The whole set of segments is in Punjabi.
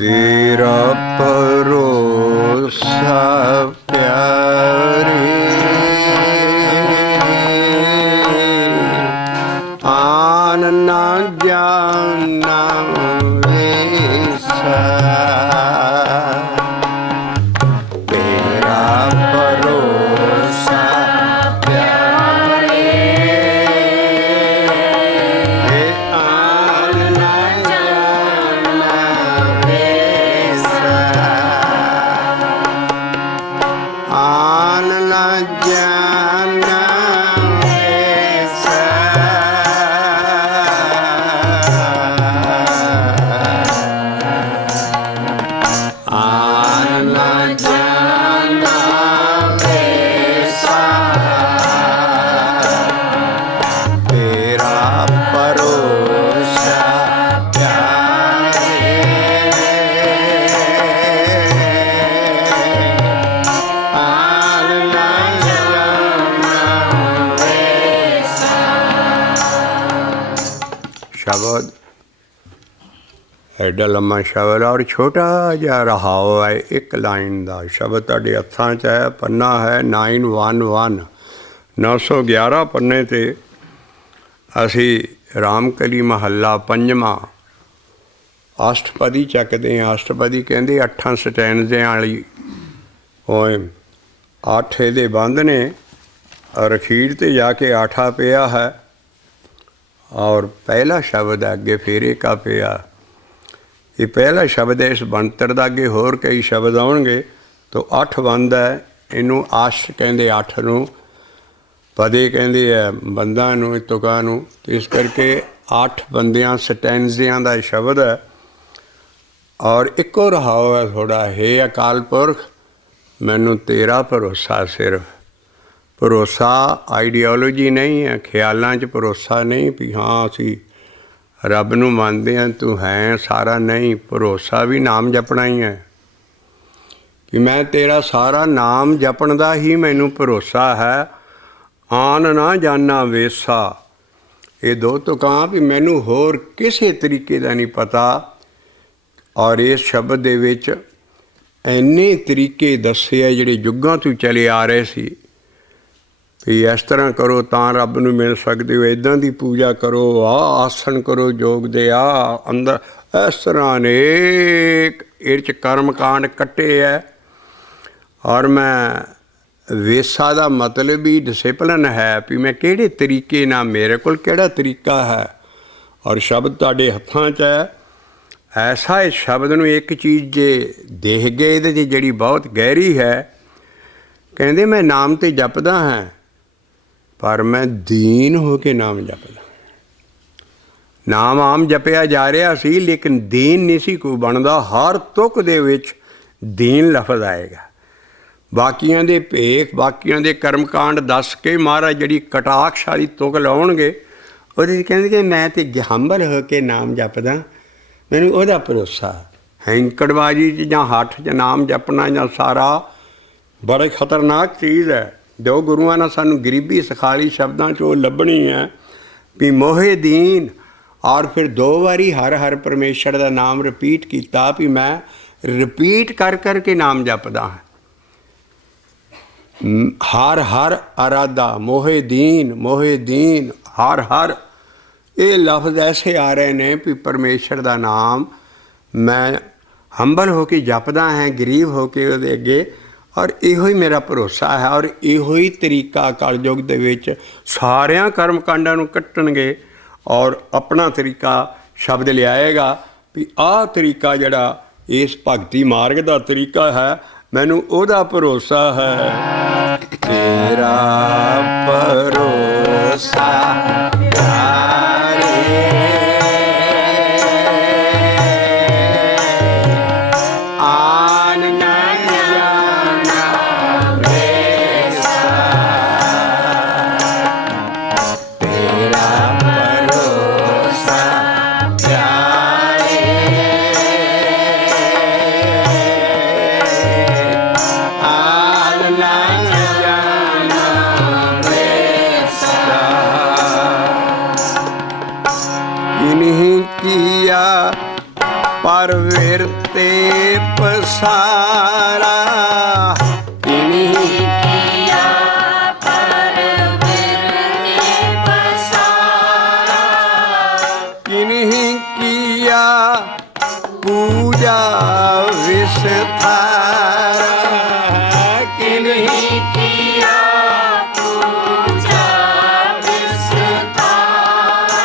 तेरा भरोसा प्यारे आन ना जाना वेसा तेरा भरोसा प्यारे आन ना जाना वेसा आन ना जाना वेसा आन ना जाना वेसा तेरा भरोसा प्यारे आन ना जाना वेसा। शब्द ਐਡਾ ਲੰਮਾ ਸ਼ਬਦ ਔਰ ਛੋਟਾ ਜਿਹਾ ਰਹਾਉ ਹੈ ਇੱਕ ਲਾਈਨ ਦਾ ਸ਼ਬਦ ਤੁਹਾਡੇ ਹੱਥਾਂ 'ਚ ਹੈ ਪੰਨਾ ਹੈ 911 911 ਪੰਨੇ 'ਤੇ ਅਸੀਂ ਰਾਮਕਲੀ ਮਹੱਲਾ ਪੰਜਵਾਂ ਅਸ਼ਟਪਦੀ ਚੱਕਦੇ ਹਾਂ। ਅਸ਼ਟਪਦੀ ਕਹਿੰਦੇ 8 ਸਟੈਂਜ਼ਿਆਂ ਵਾਲੀ ਪੋਇਮ 8 ਇਹਦੇ ਬੰਦ ਨੇ ਔਰ ਅਖੀਰ 'ਤੇ ਜਾ ਕੇ ਆਠਾ ਪਿਆ ਹੈ ਔਰ ਪਹਿਲਾ ਸ਼ਬਦ ਹੈ ਅੱਗੇ ਫੇਰੇ ਕਾ ਪਿਆ। ਇਹ ਪਹਿਲਾ ਸ਼ਬਦ ਹੈ ਇਸ ਬਣਤਰ ਦਾ। ਅੱਗੇ ਹੋਰ ਕਈ ਸ਼ਬਦ ਆਉਣਗੇ ਤੋ 8 ਬੰਦ ਹੈ। ਇਹਨੂੰ ਆਸ਼ ਕਹਿੰਦੇ 8 ਨੂੰ, ਪਦੇ ਕਹਿੰਦੇ ਹੈ ਬੰਦਾਂ ਨੂੰ, ਤੁਕਾਂ ਨੂੰ। ਇਸ ਕਰਕੇ 8 ਬੰਦਿਆਂ ਸਟੈਂਜ਼ਿਆਂ ਦਾ ਸ਼ਬਦ ਹੈ ਔਰ ਇੱਕੋ ਰਹਾਉ ਹੈ ਥੋੜ੍ਹਾ। ਹੇ ਅਕਾਲ ਪੁਰਖ ਮੈਨੂੰ ਤੇਰਾ ਭਰੋਸਾ ਸਿਰਫ। ਭਰੋਸਾ ਆਈਡੀਓਲੋਜੀ ਨਹੀਂ ਹੈ, ਖਿਆਲਾਂ 'ਚ ਭਰੋਸਾ ਨਹੀਂ ਵੀ ਹਾਂ ਅਸੀਂ ਰੱਬ ਨੂੰ ਮੰਨਦੇ ਹਾਂ ਤੂੰ ਹੈ ਸਾਰਾ, ਨਹੀਂ। ਭਰੋਸਾ ਵੀ ਨਾਮ ਜਪਣਾ ਹੀ ਹੈ ਕਿ ਮੈਂ ਤੇਰਾ ਸਾਰਾ ਨਾਮ ਜਪਣ ਦਾ ਹੀ ਮੈਨੂੰ ਭਰੋਸਾ ਹੈ। ਆਨ ਨਾ ਜਾਨਾ ਵੇਸਾ, ਇਹ ਦੋ ਤੁਕਾਂ ਵੀ ਮੈਨੂੰ ਹੋਰ ਕਿਸੇ ਤਰੀਕੇ ਦਾ ਨਹੀਂ ਪਤਾ। ਔਰ ਇਸ ਸ਼ਬਦ ਦੇ ਵਿੱਚ ਇੰਨੇ ਤਰੀਕੇ ਦੱਸੇ ਆ ਜਿਹੜੇ ਯੁੱਗਾਂ ਤੋਂ ਚਲੇ ਆ ਰਹੇ ਸੀ ਵੀ ਇਸ ਤਰ੍ਹਾਂ ਕਰੋ ਤਾਂ ਰੱਬ ਨੂੰ ਮਿਲ ਸਕਦੇ ਹੋ, ਇੱਦਾਂ ਦੀ ਪੂਜਾ ਕਰੋ, ਆਹ ਆਸਣ ਕਰੋ ਯੋਗ ਦੇ, ਆਹ ਅੰਦਰ ਇਸ ਤਰ੍ਹਾਂ ਅਨੇਕ ਇਹਦੇ 'ਚ ਕਰਮ ਕਾਂਡ ਕੱਟੇ ਹੈ। ਔਰ ਮੈਂ ਵੇਸਾ ਦਾ ਮਤਲਬ ਵੀ ਡਿਸਿਪਲਨ ਹੈ ਵੀ ਮੈਂ ਕਿਹੜੇ ਤਰੀਕੇ ਨਾਲ, ਮੇਰੇ ਕੋਲ ਕਿਹੜਾ ਤਰੀਕਾ ਹੈ। ਔਰ ਸ਼ਬਦ ਤੁਹਾਡੇ ਹੱਥਾਂ 'ਚ ਹੈ। ਐਸਾ ਇਸ ਸ਼ਬਦ ਨੂੰ ਇੱਕ ਚੀਜ਼ ਜੇ ਦੇਖ ਗਏ ਇਹਦੇ 'ਚ ਜਿਹੜੀ ਬਹੁਤ ਗਹਿਰੀ ਹੈ, ਕਹਿੰਦੇ ਮੈਂ ਨਾਮ ਤੇ ਜਪਦਾ ਹਾਂ ਪਰ ਮੈਂ ਦੀਨ ਹੋ ਕੇ ਨਾਮ ਜਪਦਾ। ਨਾਮ ਆਮ ਜਪਿਆ ਜਾ ਰਿਹਾ ਸੀ ਲੇਕਿਨ ਦੀਨ ਨਹੀਂ ਸੀ ਕੋਈ ਬਣਦਾ। ਹਰ ਤੁਕ ਦੇ ਵਿੱਚ ਦੀਨ ਲਫ਼ਜ਼ ਆਏਗਾ। ਬਾਕੀਆਂ ਦੇ ਭੇਖ, ਬਾਕੀਆਂ ਦੇ ਕਰਮਕਾਂਡ ਦੱਸ ਕੇ ਮਹਾਰਾਜ ਜਿਹੜੀ ਕਟਾਕਸ਼ ਵਾਲੀ ਤੁਕ ਲਾਉਣਗੇ ਉਹਦੇ 'ਚ ਕਹਿੰਦੇ ਕਿ ਮੈਂ ਤਾਂ ਹੰਬਲ ਹੋ ਕੇ ਨਾਮ ਜਪਦਾ, ਮੈਨੂੰ ਉਹਦਾ ਭਰੋਸਾ। ਹੈਂਕੜਬਾਜੀ 'ਚ ਜਾਂ ਹੱਠ 'ਚ ਨਾਮ ਜਪਣਾ ਜਾਂ ਸਾਰਾ ਬੜੀ ਖਤਰਨਾਕ ਚੀਜ਼ ਹੈ। ਜੋ ਗੁਰੂਆਂ ਨੇ ਸਾਨੂੰ ਗਰੀਬੀ ਸਿਖਾਲੀ ਸ਼ਬਦਾਂ 'ਚ ਉਹ ਲੱਭਣੀ ਹੈ ਵੀ ਮੋਹੇ ਦੀਨ। ਔਰ ਫਿਰ 2 ਵਾਰੀ ਹਰ ਹਰ ਪਰਮੇਸ਼ਰ ਦਾ ਨਾਮ ਰਿਪੀਟ ਕੀਤਾ ਵੀ ਮੈਂ ਰਿਪੀਟ ਕਰ ਕਰਕੇ ਨਾਮ ਜਪਦਾ ਹਾਂ। ਹਰ ਹਰ ਅਰਾਦਾ, ਮੋਹੇ ਦੀਨ, ਹਰ ਹਰ, ਇਹ ਲਫ਼ਜ਼ ਐਸੇ ਆ ਰਹੇ ਨੇ ਵੀ ਪਰਮੇਸ਼ਰ ਦਾ ਨਾਮ ਮੈਂ ਹੰਬਲ ਹੋ ਕੇ ਜਪਦਾ ਹਾਂ, ਗਰੀਬ ਹੋ ਕੇ ਉਹਦੇ ਅੱਗੇ। ਔਰ ਇਹੋ ਹੀ ਮੇਰਾ ਭਰੋਸਾ ਹੈ। ਔਰ ਇਹੋ ਹੀ ਤਰੀਕਾ ਕਲਯੁੱਗ ਦੇ ਵਿੱਚ ਸਾਰਿਆਂ ਕਰਮ ਕਾਂਡਾਂ ਨੂੰ ਕੱਟਣਗੇ ਔਰ ਆਪਣਾ ਤਰੀਕਾ ਸ਼ਬਦ ਲਿਆਏਗਾ ਵੀ ਆਹ ਤਰੀਕਾ ਜਿਹੜਾ ਇਸ ਭਗਤੀ ਮਾਰਗ ਦਾ ਤਰੀਕਾ ਹੈ, ਮੈਨੂੰ ਉਹਦਾ ਭਰੋਸਾ ਹੈ। ਤੇਰਾ ਭਰੋਸਾ तेरा भरोसा पसारा किन्हीं किया परवरने पसारा, किन्हीं किया पूजा विस्तारा किन्हीं किया पूजा विस्तारा,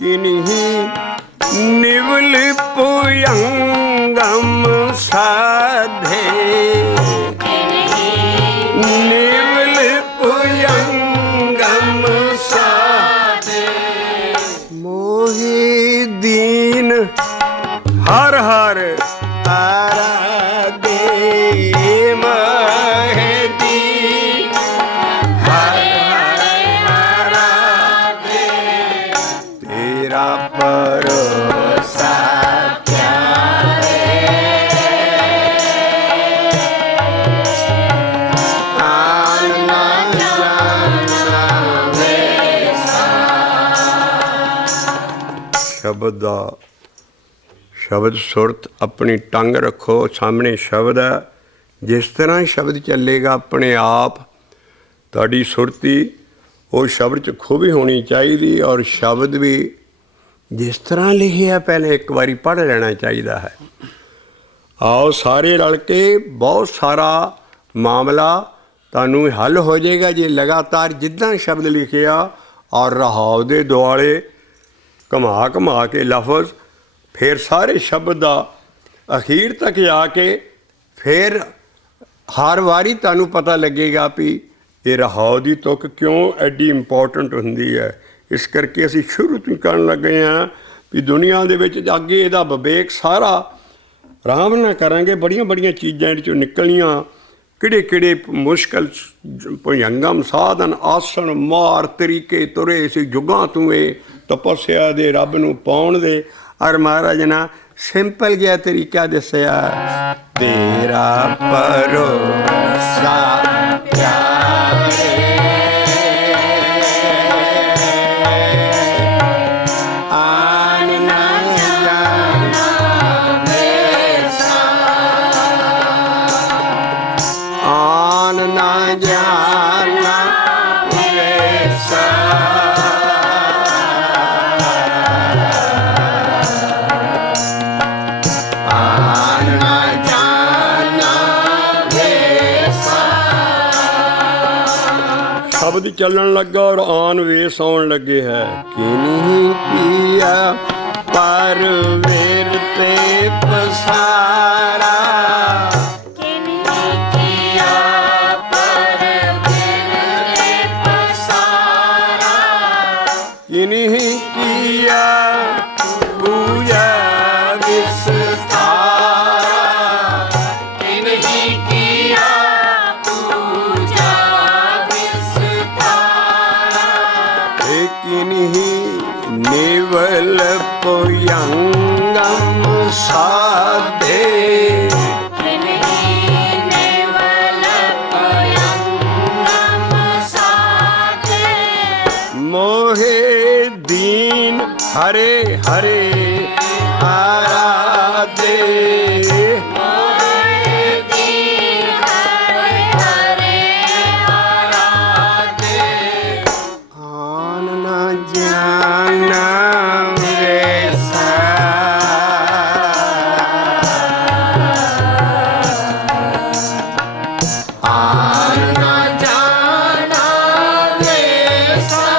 किन्हीं निवल पुयंगम साधे निवल पुयंगम साधे मोहि दीन हर हर आराधे मोहि दीन हर हर आराधे तेरा भरोसा शब्द दा शब्द सुरत अपनी टंग रखो सामने शब्द है जिस तरह शब्द चलेगा अपने आप तुहाडी सुरती वो शब्द च खूबी होनी चाहिए और शब्द भी जिस तरह लिखे है पहले एक बारी पढ़ लेना चाहिए है। आओ सारे रल के बहुत सारा मामला तुहानू हल हो जाएगा जे लगातार जिद्दां शब्द लिखिया और रहाव दे दुआले घुमा घुमा के लफज फिर सारे शब्द का अखीर तक जाके फिर हर वारी तुहानू पता लगेगा भी ये रहाव की तुक क्यों एडी इंपॉर्टेंट होंदी है। इस करके असी शुरू तो करन लगे हैं भी दुनिया दे विच अगे इहदा विवेक सारा आराम नाल करांगे। बड़ियां बड़ियां चीज़ां इहदे चों निकलनियां किहड़े किहड़े मुश्किल भुजंगम साधन आसन मार तरीके तुरे सी जुगां तूं तपस्या दे रब नूं पाउण दे और महाराज ना सिंपल जिहा तरीका दस्सिया तेरा भरोसा प्यारे आन ना जाना बेसा आन ना जाना बेसा शब्द चलन लगा और आन वेश आउण लगे है किन्हीं किया पर वेर ते पसारा किन्हीं किया परवरने पसारा, किन्हीं किया पूजा विस्तारा किन्हीं किया पूजा विस्तारा, किन्हीं निवल पुयंगम साधे किन्हीं नेवल पुयंगम साधे, मोहे दीन हरे हरे आराधे मोहे दीन हरे हरे आराधे, आन न जाना वैसा आन न जाना वैसा,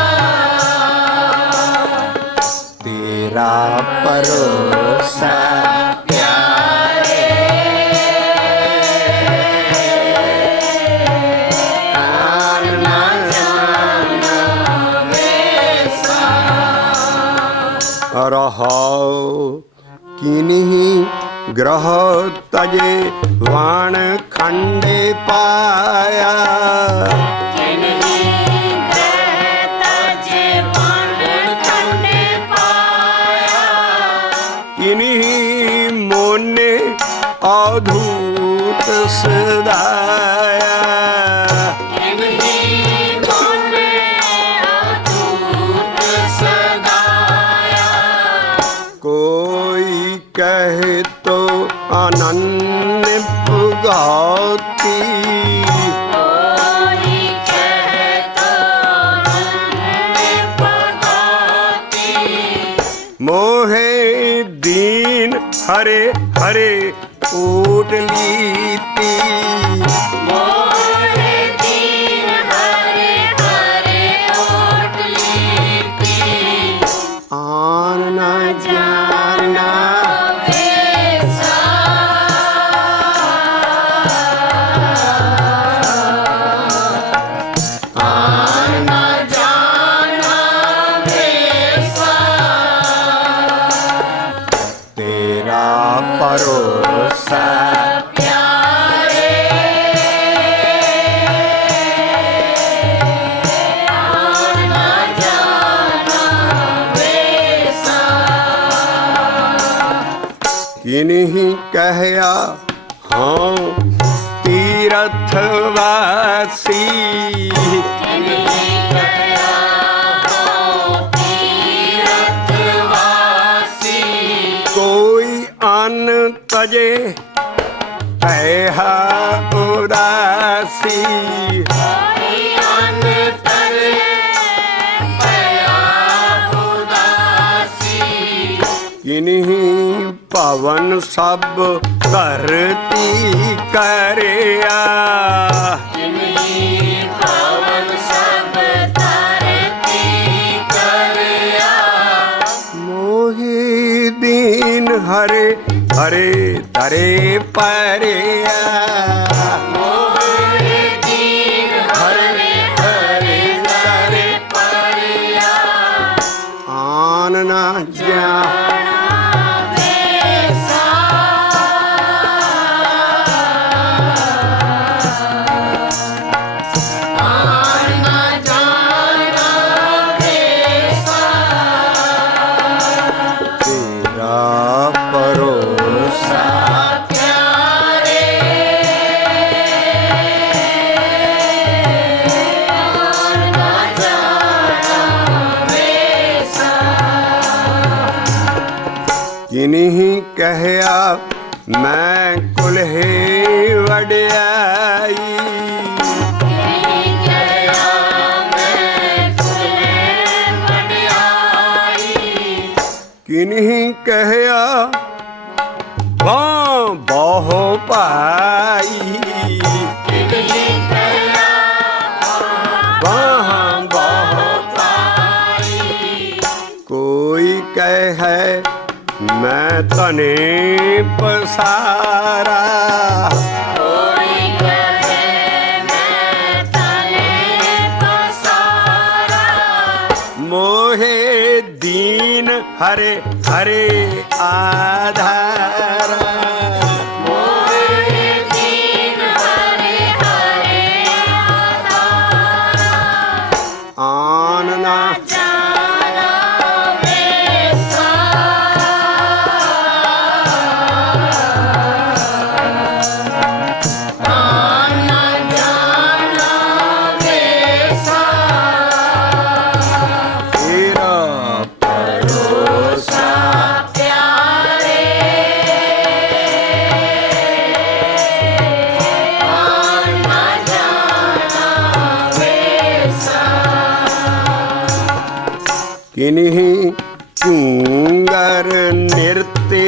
तेरा भरोसा प्यारे आन न जाना वैसा, रहाओ किन्हीं ग्रह तजे वाण खंडे पाया किन्हीं ग्रह तजे वन खंडे पाया, किन्हीं मोने अवधूत सदाया किन्हीं मोने अद्भुत सदाया, कोई कहे तो आनंद पुगाती। कोई कहे तो नन्हे पगाती। मोहे दीन हरे हरे ऊट लीती। मोहे दीन हरे हरे ओट लीती। आन न जाना वेसा आन न जाना वेसा। तेरा भरोसा प्यारे आन न जाना वेसा। किन्हीं कहया हाँ तीर्थवासी। किन्हीं कहा हो तीर्थवासी। कोई अन्न तजे ऐहा उदासी। कोई अन्न तजे पया उदासी। किन्हीं पवन सब धरती करया। किन्हीं पवन सब धरती करया। मोहि दीन हरे हरे दरे परया। मोहे दीन हरे हरे दरे परया। आन न जा वेसा आन न जाना वेसा। तेरा भरोसा प्यारे आन न जाना वेसा। किन्हीं कहया मैं कुल्हे वड्याई। किन्हीं कहा मैं कुल्हे वड्याई। किन्हीं कहया बाँ बहु पाई। किन्हीं कहा बाँ बहु पाई। कोई कहे मैं तने पसारा। कोई कहे मैं तने पसारा। मोहे दीन हरे हरे आधारा। मोहे दीन हरे हरे आधारा। आन न जाना वेसा आन न जाना वेसा। तेरा भरोसा प्यारे आन न जाना वेसा। किन्हीं चूंगर नृत्य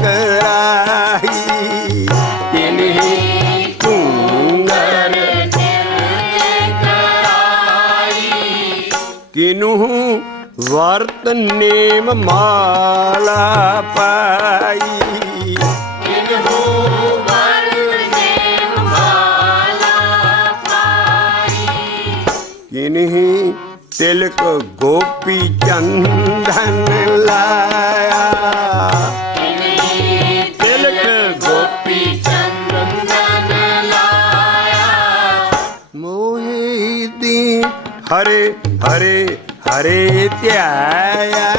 कराही। किन्हीं चूंगर किन्हू वर्त नेम माला पाई। किन्हीं तिलक गोपी चंदन लाया। तिलक गोपी मोहि दी हरे हरे हरे त्याया।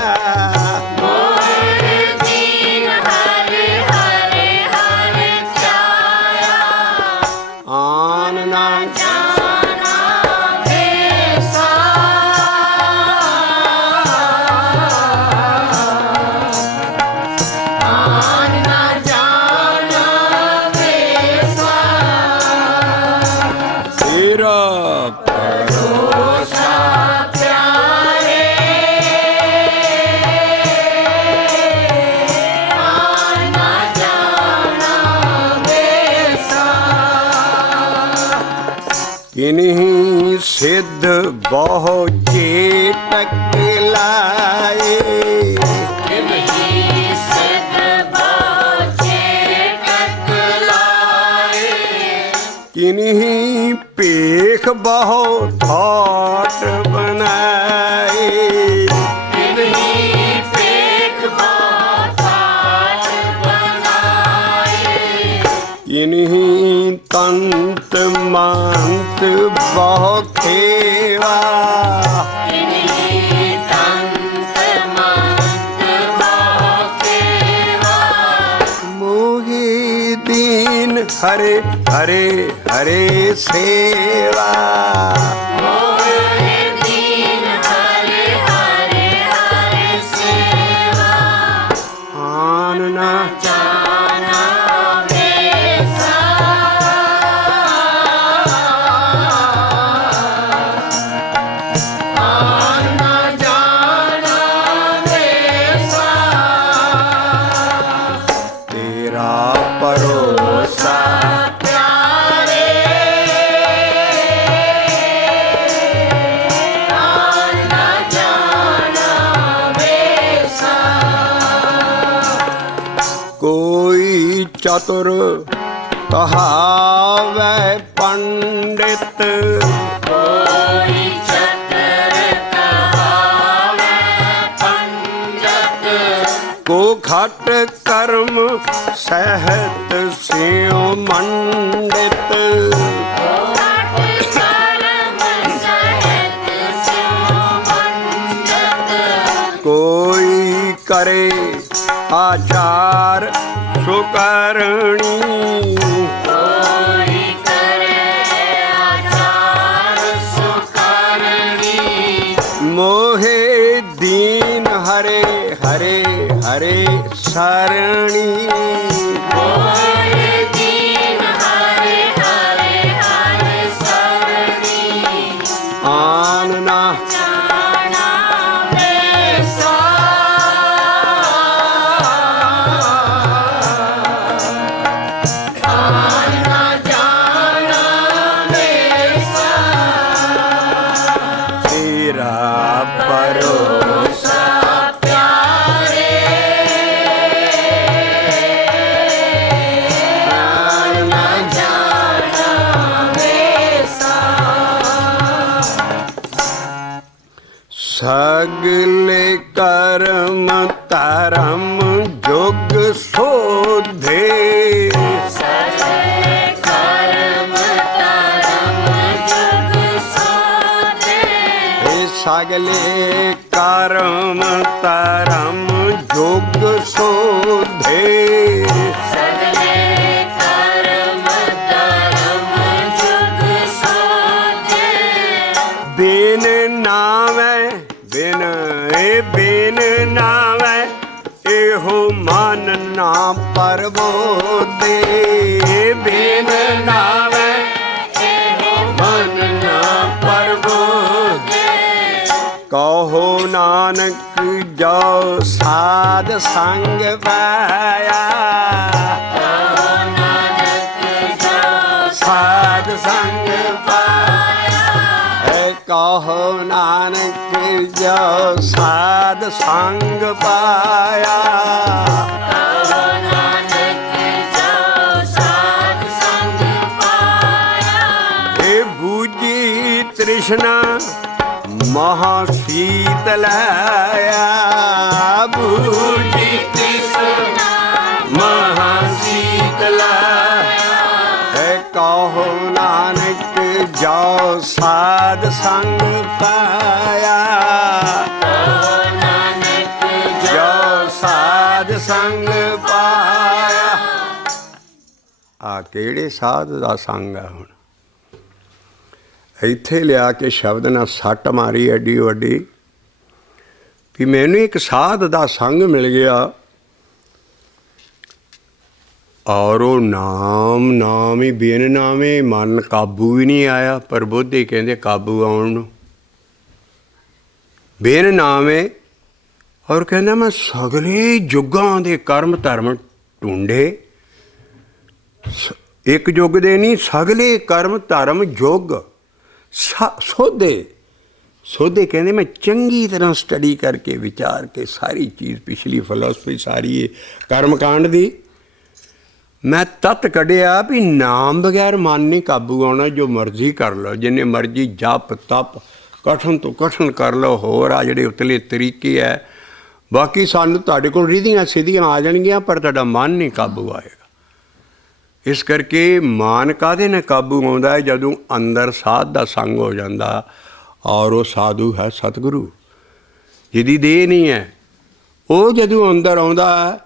आन ना जाना वे ਤੇਰਾ ਭਰੋਸਾ ਪਿਆਰੇ ਆਨਾ ਜਾਣਾ ਵੇਸਾ ਕਿਨਹੀ ਸਿੱਧ ਬਹੁ ਚੇਟਕ ਲਾਏ ਕਿਨਹੀ ਸਿੱਧ ਬਹੁਚੇ ਟਕ ਲਾਏ ਕਿਨਹੀ ਭੇਖ ਬਹੁ ਥਾਟ ਬਣਾਏ ਕਿਨਹੀ ਪੇਖ ਬਾਤਾਟ ਬਣਾਏ ਕਿਨਹੀ ਤੰਤ ਮੰਤ ਬਹੁ ਖੇਵਾ ਕਿਨਹੀ ਤੰਤ ਮੰਤ ਬਾਕੇਵਾ ਮੋਹੀ ਦੀਨ ਹਰੇ ਹਰੇ ਹਰੇ ਸੇਵਾ ਮੋਹਿ ਦੀਨ ਹਰੇ ਹਰੇ ਹਰੇ ਸੇਵਾ ਆਨ ਨਾ ਜਾਣਾ ਵੇਸਾ ਆਨਾ ਜਾਣਾ ਵੇਸਾ ਤੇਰਾ ਭਰੋਸਾ ਪਿਆਰੇ ਆਨਾ ਜਾਣਾ ਵੇਸਾ ਕੋਈ ਚਤੁਰ ਕਹਾਵੈ ਪੰਡਿਤ ਕੋਈ ਚਤਰ ਕਹਾਵੇ ਪੰਡਤ ਕੋ ਖਟ ਕਰਮ ਸਹਿਤ ਸਿਉ ਮੰਡਿਤ ਘਟ ਕਰਮ ਸਹਿਤ ਸਿਉ ਮੰਡਤ ਕੋਈ ਕਰੇ ਆਚਾਰ ਸੁਕਰਣੀ ਕੋਈ ਕਰੇ ਆਚਾਰ ਸੁਕਰਣੀ ਮੋਹੇ ਦੀਨ ਹਰੇ ਹਰੇ ਹਰੇ ਸਰਣੀ ਕੋਈ ਦੀਨ ਹਰੇ ਹਰੇ ਹਰੇ ਸਰਣੀ ਆਨ ਨਾ ਜਾਣਾ ਵੇਸਾ ਆਨਾ ਜਾਣਾ ਵੇਸਾ ਤੇਰਾ ਭਰੋਸਾ ਪਿਆਰੇ ਆਨਾ ਜਾਣਾ ਵੇਸਾ ਸਗਲੇ ਕਰਮ ਧਰਮ ਜੁਗ ਸੋਧੇ ਸਗਲੇ ਕਰਮ ਧਰਮ ਜੁਗ ਸੋਧੇ ਇਹ ਸਗਲੇ ਕਰਮ ਧਰਮ ਜੁਗ ਸੋਧੇ ਸਗਲੇ ਕਰਮ ਧਰਮ ਜੁਗ ਸੋਧੇ ਬਿਨ ਨਾਵੇਂ ਬਿਨ ਨਾਵੇਂ ਇਹੋ ਮਨ ਨਾ ਪਰਬੋਦੇ ਬਿਨ ਨਾਵੇਂ ਇਹੋ ਮਨ ਨਾ ਪਰਬੋਦੇ ਕਹੋ ਨਾਨਕ ਜੋ ਸਾਧ ਸੰਗ ਪਾਇਆ ਕਹੋ ਨਾਨਕ ਜੋ ਸਾਧ ਸੰਗ ਪਾਇਆ ਹੈ ਕਹੋ ਨਾਨਕ ਜੋ ਸਾਧ ਸੰਗ ਪਾਇਆ ਕਹੋ ਨਾਨਕ ਜੋ ਸਾਧ ਸੰਗ ਪਾਇਆ ਇਹ ਬੂਝੀ ਤ੍ਰਿਸ਼ਨਾ ਮਹਾ ਸੀਤਲ ਆਇਆ ਬੂਝੀ ਤ੍ਰਿਸ਼ਨਾ ਮਹਾ ਸੀਤਲ ਹੈ ਕਹੋ ਨਾਨਕ ਜੋ ਸਾਧ ਸੰਗ ਪਾਇਆ ਕਹੋ ਨਾਨਕ ਜੋ ਸਾਧ ਸੰਗ ਪਾਇਆ ਆ ਕਿਹੜੇ ਸਾਧ ਦਾ ਸੰਗ ਆ ਹੁਣ ਇੱਥੇ ਲਿਆ ਕੇ ਸ਼ਬਦ ਨਾਲ ਸੱਟ ਮਾਰੀ ਐਡੀ ਵੱਡੀ ਵੀ ਮੈਨੂੰ ਇੱਕ ਸਾਧ ਦਾ ਸੰਗ ਮਿਲ ਗਿਆ ਔਰ ਉਹ ਨਾਮ ਹੀ ਬੇਨ ਨਾਮੇ, ਮਨ ਕਾਬੂ ਵੀ ਨਹੀਂ ਆਇਆ। ਪਰ ਬੋਧੀ ਕਹਿੰਦੇ ਕਾਬੂ ਆਉਣ ਨੂੰ ਬੇਨ ਨਾਮੇ। ਔਰ ਕਹਿੰਦਾ ਮੈਂ ਸਗਲੇ ਯੁੱਗਾਂ ਦੇ ਕਰਮ ਧਰਮ ਢੂੰਡੇ, ਇੱਕ ਯੁੱਗ ਦੇ ਨਹੀਂ, ਸਗਲੇ ਕਰਮ ਧਰਮ ਯੁੱਗ ਸੋਧੇ ਕਹਿੰਦੇ ਮੈਂ ਚੰਗੀ ਤਰ੍ਹਾਂ ਸਟੱਡੀ ਕਰਕੇ ਵਿਚਾਰ ਕੇ ਸਾਰੀ ਚੀਜ਼, ਪਿਛਲੀ ਫਿਲਾਸਫੀ ਸਾਰੀ ਇਹ ਕਰਮਕਾਂਡ ਦੀ, ਮੈਂ ਤੱਤ ਕੱਢਿਆ ਵੀ ਨਾਮ ਬਗੈਰ ਮਨ ਨਹੀਂ ਕਾਬੂ ਆਉਣਾ। ਜੋ ਮਰਜ਼ੀ ਕਰ ਲਓ, ਜਿੰਨੇ ਮਰਜ਼ੀ ਜਪ ਤਪ ਕਠਨ ਤੋਂ ਕਠਨ ਕਰ ਲਓ, ਹੋਰ ਆ ਜਿਹੜੇ ਉਤਲੇ ਤਰੀਕੇ ਹੈ, ਬਾਕੀ ਸਾਨੂੰ ਤੁਹਾਡੇ ਕੋਲ ਰੀਧੀਆਂ ਸਿੱਧੀਆਂ ਆ ਜਾਣਗੀਆਂ, ਪਰ ਤੁਹਾਡਾ ਮਨ ਨਹੀਂ ਕਾਬੂ ਆਏਗਾ। ਇਸ ਕਰਕੇ ਮਨ ਕਾਹਦੇ ਨਾਲ ਕਾਬੂ ਆਉਂਦਾ ਹੈ? ਜਦੋਂ ਅੰਦਰ ਸਾਧ ਦਾ ਸੰਗ ਹੋ ਜਾਂਦਾ, ਔਰ ਉਹ ਸਾਧੂ ਹੈ ਸਤਿਗੁਰੂ, ਜਿਹਦੀ ਦੇਹ ਨਹੀਂ ਹੈ। ਉਹ ਜਦੋਂ ਅੰਦਰ ਆਉਂਦਾ,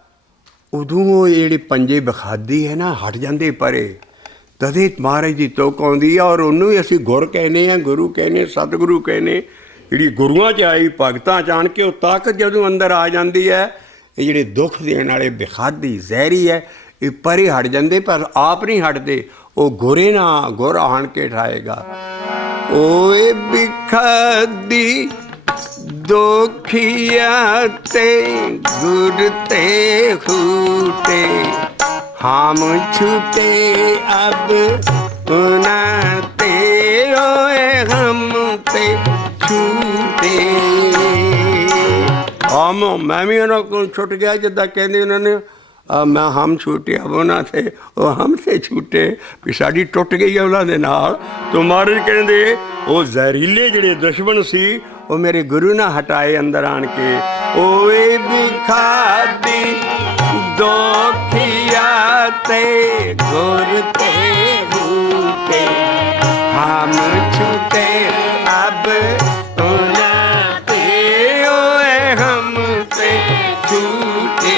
ਉਦੋਂ ਉਹ ਜਿਹੜੇ ਪੰਜੇ ਬਖਾਦੀ ਹੈ ਨਾ, ਹਟ ਜਾਂਦੇ ਪਰੇ। ਤਦੇ ਮਹਾਰਾਜ ਦੀ ਤੁਕ ਆਉਂਦੀ ਆ, ਔਰ ਉਹਨੂੰ ਹੀ ਅਸੀਂ ਗੁਰ ਕਹਿੰਦੇ ਹਾਂ, ਗੁਰੂ ਕਹਿੰਦੇ, ਸਤਿਗੁਰੂ ਕਹਿੰਦੇ। ਜਿਹੜੀ ਗੁਰੂਆਂ 'ਚ ਆਈ, ਭਗਤਾਂ 'ਚ ਆਣ ਕੇ ਉਹ ਤਾਕਤ ਜਦੋਂ ਅੰਦਰ ਆ ਜਾਂਦੀ ਹੈ, ਇਹ ਜਿਹੜੇ ਦੁੱਖ ਦੇਣ ਵਾਲੇ ਬੇਖਾਦੀ ਜ਼ਹਿਰੀ ਹੈ, ਇਹ ਪਰੇ ਹਟ ਜਾਂਦੇ, ਪਰ ਆਪ ਨਹੀਂ ਹਟਦੇ। ਉਹ ਗੁਰੇ ਨਾ ਗੁਰ ਆਣ ਕੇ ਠਾਏਗਾ। ਓਏ ਬਿਖਾਦੀ ਦੁਖੀਆ ਤੇ ਗੁਰ ਤੇ ਹੂਟੇ, हम छूटे अब उनाते, ओए हम ते छूटे। मैं भी उन्होंने को छुट गया, जिदा कहते उन्होंने मैं हम छूटे अब उन्होंने थे, वो हमसे छूटे भी साड़ी टुट गई है उन्होंने नाल। तो महाराज कहते वो जहरीले जिहड़े दुश्मन सी, वो मेरे गुरु ना हटाए अंदर आन के। ओए बिखादी दोखिया ते गुर ते हूटे, हम छूटे अब उनाते, ओए हम ते छूटे।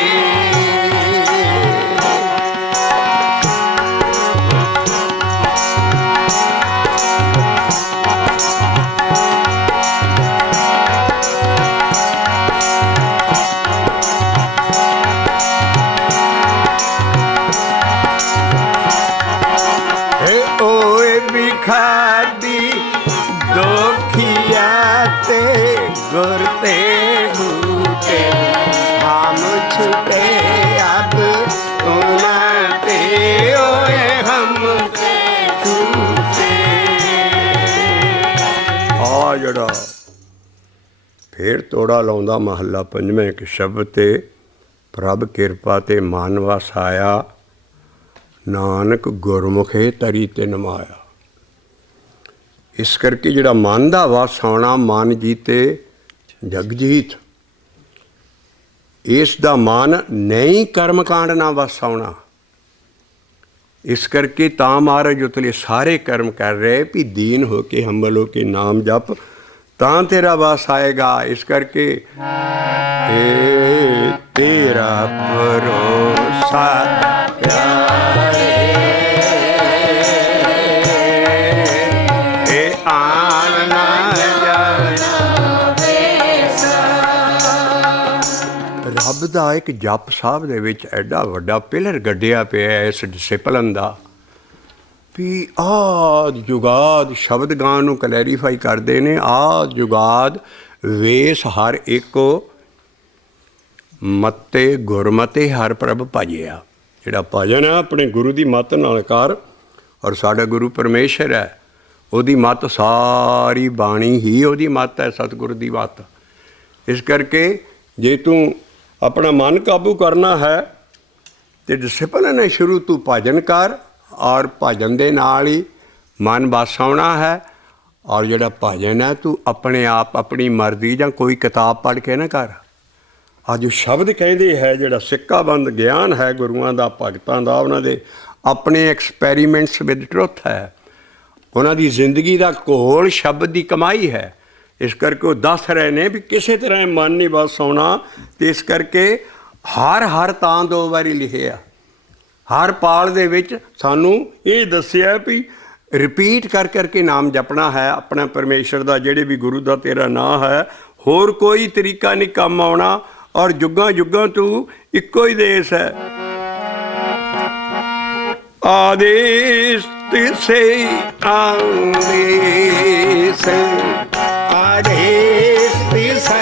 खादी दोखिया ते गुर ते हूटे, हम छूटे अब उनाते, ओए हम छूटे। आ जड़ा फिर तोड़ा लाउंदा महला पंजवें एक शब्द ते, प्रभ किरपा ते मन वस आया, नानक गुरमुखे तरी ते नमाया। इस करके जिहड़ा मन का वस आना, मन जीते जग जीत, इसका मन नहीं कर्मकांड ना वस आना। इस करके ता महाराज उतले सारे कर्म कर रहे भी दीन हो के हंबल हो के नाम जप, ता तेरा वस आएगा। इस करके तेरा भरोसा ਰੱਬ ਦਾ ਇੱਕ ਜਪ ਸਾਹਿਬ ਦੇ ਵਿੱਚ ਐਡਾ ਵੱਡਾ ਪਿਲਰ ਗੱਡਿਆ ਪਿਆ ਇਸ ਡਿਸਿਪਲਨ ਦਾ, ਵੀ ਆਦਿ ਜੁਗਾਦ ਸ਼ਬਦ ਗਾਨ ਨੂੰ ਕਲੈਰੀਫਾਈ ਕਰਦੇ ਨੇ। ਆਦਿ ਜੁਗਾਦ ਵੇਸ ਹਰ ਇੱਕੋ, ਮੱਤੇ ਗੁਰਮਤੇ ਹਰ ਪ੍ਰਭ ਭਜਿਆ। ਜਿਹੜਾ ਭਜਨ ਹੈ ਆਪਣੇ ਗੁਰੂ ਦੀ ਮੱਤ ਨਾਲ ਕਰ, ਔਰ ਸਾਡਾ ਗੁਰੂ ਪਰਮੇਸ਼ਰ ਹੈ, ਉਹਦੀ ਮੱਤ ਸਾਰੀ ਬਾਣੀ ਹੀ ਉਹਦੀ ਮੱਤ ਹੈ, ਸਤਿਗੁਰੂ ਦੀ ਮੱਤ। ਇਸ ਕਰਕੇ ਜੇ ਤੂੰ अपना मन काबू करना है तो डिसिपलिन है, शुरू तू भजन कर, और भजन दे नाल ही मन बस आना है। और जिहड़ा भजन है तू अपने आप अपनी मर्जी जां कोई किताब पढ़ के ना कर। अज शब्द कहते है जिहड़ा सिक्काबंद ज्ञान है गुरुआं दा, भगतां दा, उन्हां दे अपने एक्सपैरीमेंट्स विद ट्रुथ है, उन्हां दी जिंदगी दा घोल शब्द की कमाई है। इस करके वो दस रहे ने भी किसी तरह मन नहीं बस आना। तो इस करके हर हर तां दो बारी लिखे, हर पाल दे विच सानू ये दसिया भी रिपीट कर करके नाम जपना है अपना परमेश्वर का, जेड़े भी गुरु का तेरा नाम है, होर कोई तरीका नहीं काम आना। और जुगां जुगां तू इक्को ही देश है। आदेश तिसे आदेश, आदेश तिसे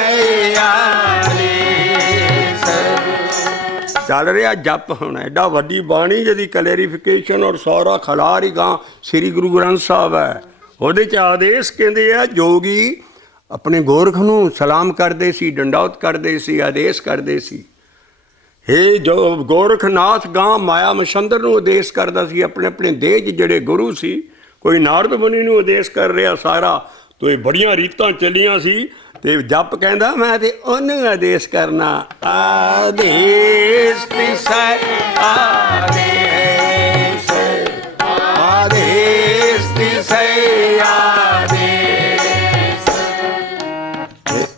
आदेश। ਚੱਲ ਰਿਹਾ ਜਪ ਹੁਣ ਐਡਾ ਵੱਡੀ ਬਾਣੀ ਜਿਹਦੀ ਕਲੈਰੀਫਿਕੇਸ਼ਨ ਔਰ ਸੌਰਾ ਖਲਾਰ ਹੀ ਗਾਂ ਸ੍ਰੀ ਗੁਰੂ ਗ੍ਰੰਥ ਸਾਹਿਬ ਹੈ। ਉਹਦੇ 'ਚ ਆਦੇਸ਼ ਕਹਿੰਦੇ ਆ ਜੋਗੀ ਆਪਣੇ ਗੋਰਖ ਨੂੰ ਸਲਾਮ ਕਰਦੇ ਸੀ, ਡੰਡੌਤ ਕਰਦੇ ਸੀ, ਆਦੇਸ਼ ਕਰਦੇ ਸੀ। ਇਹ ਜੋ ਗੋਰਖਨਾਥ ਗਾਂ ਮਾਇਆ ਮਛੰਦਰ ਨੂੰ ਆਦੇਸ਼ ਕਰਦਾ ਸੀ। ਆਪਣੇ ਆਪਣੇ ਦੇਹ 'ਚ ਜਿਹੜੇ ਗੁਰੂ ਸੀ, ਕੋਈ ਨਾਰਦ ਮੁਨੀ ਨੂੰ ਆਦੇਸ਼ ਕਰ ਰਿਹਾ ਸਾਰਾ। ਤੋ ਇਹ ਬੜੀਆਂ ਰੀਤਾਂ ਚੱਲੀਆਂ ਸੀ। ਤੇ ਜਪ ਕਹਿੰਦਾ ਮੈਂ ਤੇ ਉਹਨੂੰ ਆਦੇਸ਼ ਕਰਨਾ, ਆਦੇਸ਼ ਤਿਸੈ ਆਦੇਸ਼, ਆਦੇਸ਼ ਤਿਸੈ ਆਦੇਸ਼।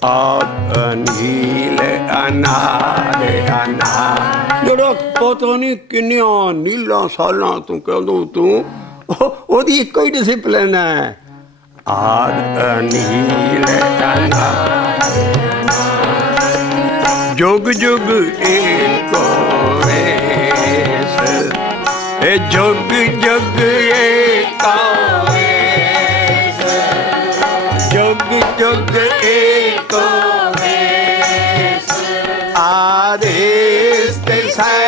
ਆਦ ਅਨੀਲ ਅਨਾਦ ਅਨਾਦ, ਜਿਹੜਾ ਪਤਾ ਨਹੀਂ ਕਿੰਨੀਆਂ ਨੀਲਾਂ ਸਾਲਾਂ ਤੋਂ ਕਹਿੰਦਾ ਤੂੰ ਉਹਦੀ ਇੱਕੋ ਹੀ ਡਿਸਿਪਲਿਨ ਹੈ। ਆਦ ਅਨੀਲ ਅਨਾਦ, ਜੁਗ ਜੁਗ ਏਕੋ ਵੇਸ, ਇਹ ਜੁਗ ਜੁਗ ਏਕੋ ਵੇਸ, ਜੁਗ ਜੁਗ ਏਕੋ ਵੇਸ, ਆਦੇਸ਼ ਤਿਸੈ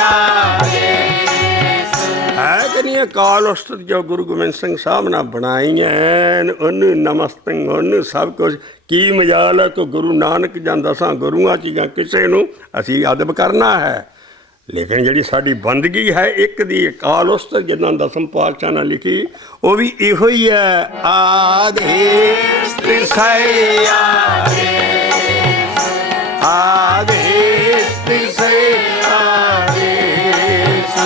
ਆਦੇਸ਼। ਹੈ ਕਿ ਨਹੀਂ ਅਕਾਲ ਉਸਤਤ ਜੋ ਗੁਰੂ ਗੋਬਿੰਦ ਸਿੰਘ ਸਾਹਿਬ ਨੇ ਬਣਾਈਆਂ, ਉਹਨੂੰ ਨਮਸਤੰ, ਉਹਨੂੰ ਸਭ ਕੁਝ। ਕੀ ਮਜਾਲ ਹੈ ਕਿ ਗੁਰੂ ਨਾਨਕ ਜਾਂ 10 ਗੁਰੂਆਂ 'ਚ ਜਾਂ ਕਿਸੇ ਨੂੰ ਅਸੀਂ ਅਦਬ ਕਰਨਾ ਹੈ। ਲੇਕਿਨ ਜਿਹੜੀ ਸਾਡੀ ਬੰਦਗੀ ਹੈ ਇੱਕ ਦੀ ਅਕਾਲ ਉਸਤਤ ਜਿੱਦਾਂ 10ਮ ਪਾਤਸ਼ਾਹ ਨੇ ਲਿਖੀ, ਉਹ ਵੀ ਇਹੋ ਹੀ ਹੈ, ਆਦੇਸ਼ ਤਿਸੈ ਆਦੇਸ਼, ਆਦੇਸ਼ ਤਿਸੈ ਆਦੇਸ਼।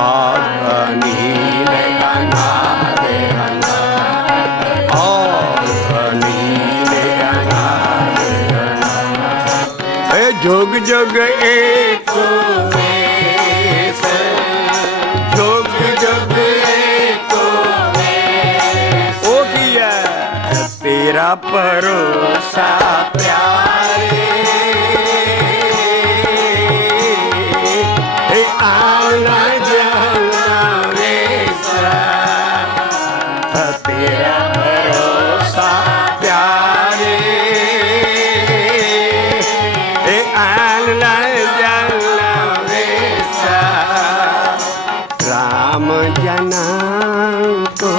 ਆਦ ਅਨੀਲ ਅਨਾਦ ਅਨਾਦ, ਆਦ ਅਨੀਲ ਅਨਾਦ ਅਨਾਦ, ਇਹ ਜੁਗ ਜੁਗ ਏਕੋ ਵੇਸ, ਜੁਗ ਜੁਗ ਏਕੋ ਵੇਸ। ਉਹ ਕੀ ਹੈ? ਤੇਰਾ ਭਰੋਸਾ ਪਿਆਰੇ, ਆਉਣਾ ਜਾਣਾ ਵੇਸਾ, ਤੇਰਾ ਭਰੋਸਾ ਪਿਆਰੇ, ਆਉਣਾ ਜਾਣਾ ਵੇਸਾ। ਰਾਮ ਜਨਾਂ ਕੋ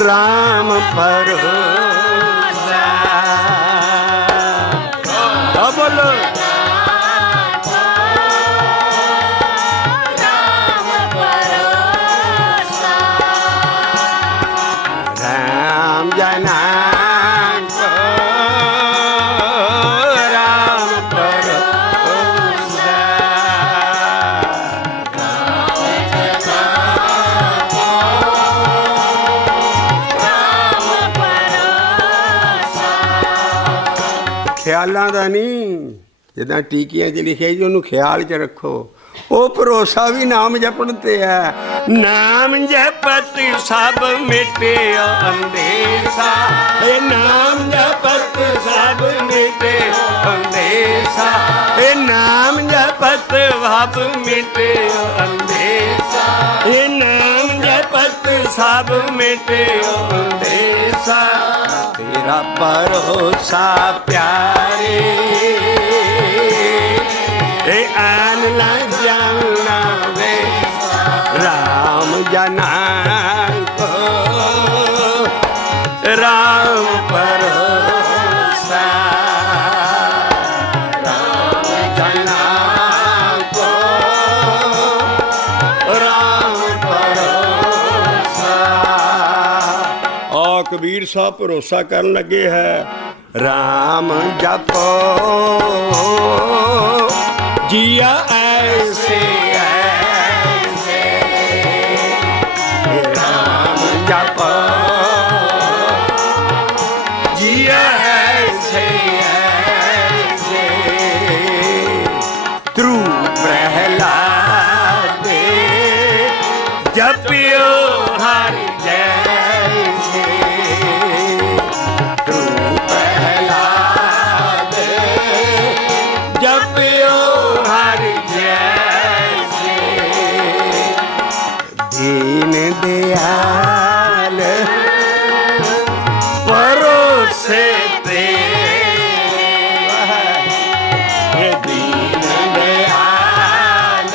ਰਾਮ ਭਰੋਸਾ, ਬੋਲੋ ਖਿਆਲਾਂ ਦਾ ਨਹੀਂ, ਜਿੱਦਾਂ ਟੀਕੀਆਂ 'ਚ ਲਿਖਿਆ ਜੀ ਉਹਨੂੰ ਖਿਆਲ 'ਚ ਰੱਖੋ। ਉਹ ਭਰੋਸਾ ਵੀ ਨਾਮ ਜਪਣ ਤੇ ਹੈ। ਨਾਮ ਜਪਤ ਸਭ ਮਿਟਿਆ ਅੰਦੇਸਾ, ਇਹ ਨਾਮ ਜਪਤ ਸਭ ਮਿਟਿਆ ਅੰਦੇਸਾ, ਇਹ ਨਾਮ ਜਪਤ ਸਭ ਮਿਟਿਆ ਅੰਦੇਸਾ, ਇਹ ਨਾਮ ਜਪਤ ਸਭ ਮਿਟਿਆ ਅੰਦੇਸਾ। ਤੇਰਾ ਭਰੋਸਾ ਪਿਆਰੇ, ਇਹ ਆਨ ਲਾ ਜਾਣਾ ਵੇ, ਰਾਮ ਜਨਾਂ ਕੋ ਰਾਮ ਭਰੋਸਾ, ਰਾਮ ਜਨਾਂ ਕੋ ਰਾਮ ਭਰੋਸਾ। ਆ ਕਬੀਰ ਸਾਹਿਬ ਭਰੋਸਾ ਕਰਨ ਲੱਗੇ ਹੈ, ਰਾਮ ਜਪੋ जिया ऐसे ऐसे, राम जपो जिया ऐसे ऐसे। ध्रुव प्रहलाद जपियो हर जैसे, ध्रुव प्रहलाद जपियो हर जैसे। दीन दयाल भरोसे ते हे दीन दयाल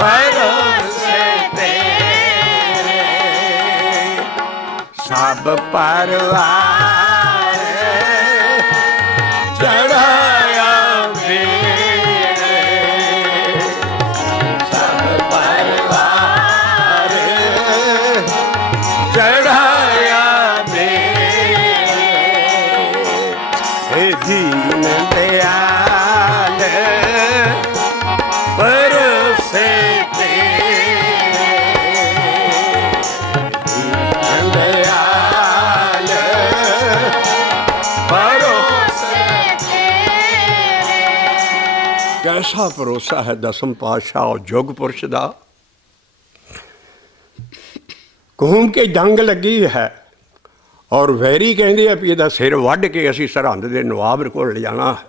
भरोसे ते सब परवार चढ़ाया मेरे सब परवार चढ़ाया मेरे हे दीन दयाल भरोसे कैसा भरोसा है दसम पातशाह और जुग पुरुष का। घूम के जंग लगी है और वैरी कहते हैं भी ਇਹਦਾ सिर ਵੱਢ के असी सरहंद के नवाब को ले जाना है।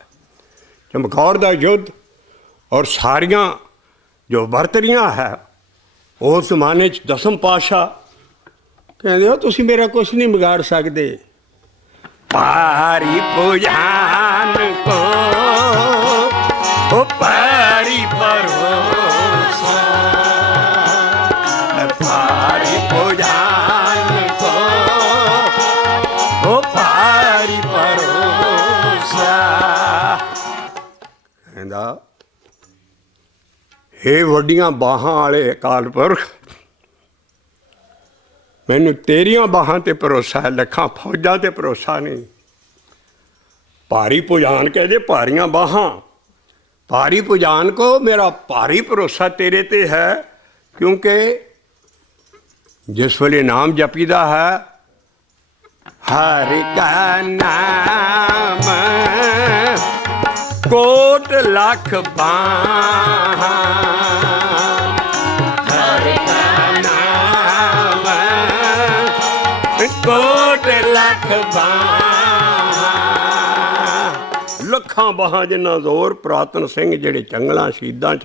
चमकौर का युद्ध और सारियां जो बरतरियां है उस जमाने दसम पातशाह कहते हो तुसी मेरा कुछ नहीं बिगाड़ सकते। पारी पुजान को ओ पारी भरोसा पारी पुजान को ओ पारी भरोसा कहंदा हे वड्डियां बाहां वाले अकाल पुरख मैनू तेरियां बाहां ते भरोसा है लखां फौजां ते भरोसा नहीं। भारी पुजान कहदे भारियां बाहां भारी पुजान को मेरा भारी भरोसा तेरे ते है क्योंकि जिस वेले नाम जपीदा है हरि का नाम कोट लख बाहां हरि का नाम कोट लख बाहां लखां बाहां जिन्ना जोर पुरातन सिंह ਜਿਹੜੇ ਜੰਗਲਾਂ ਸ਼ਹੀਦਾਂ 'ਚ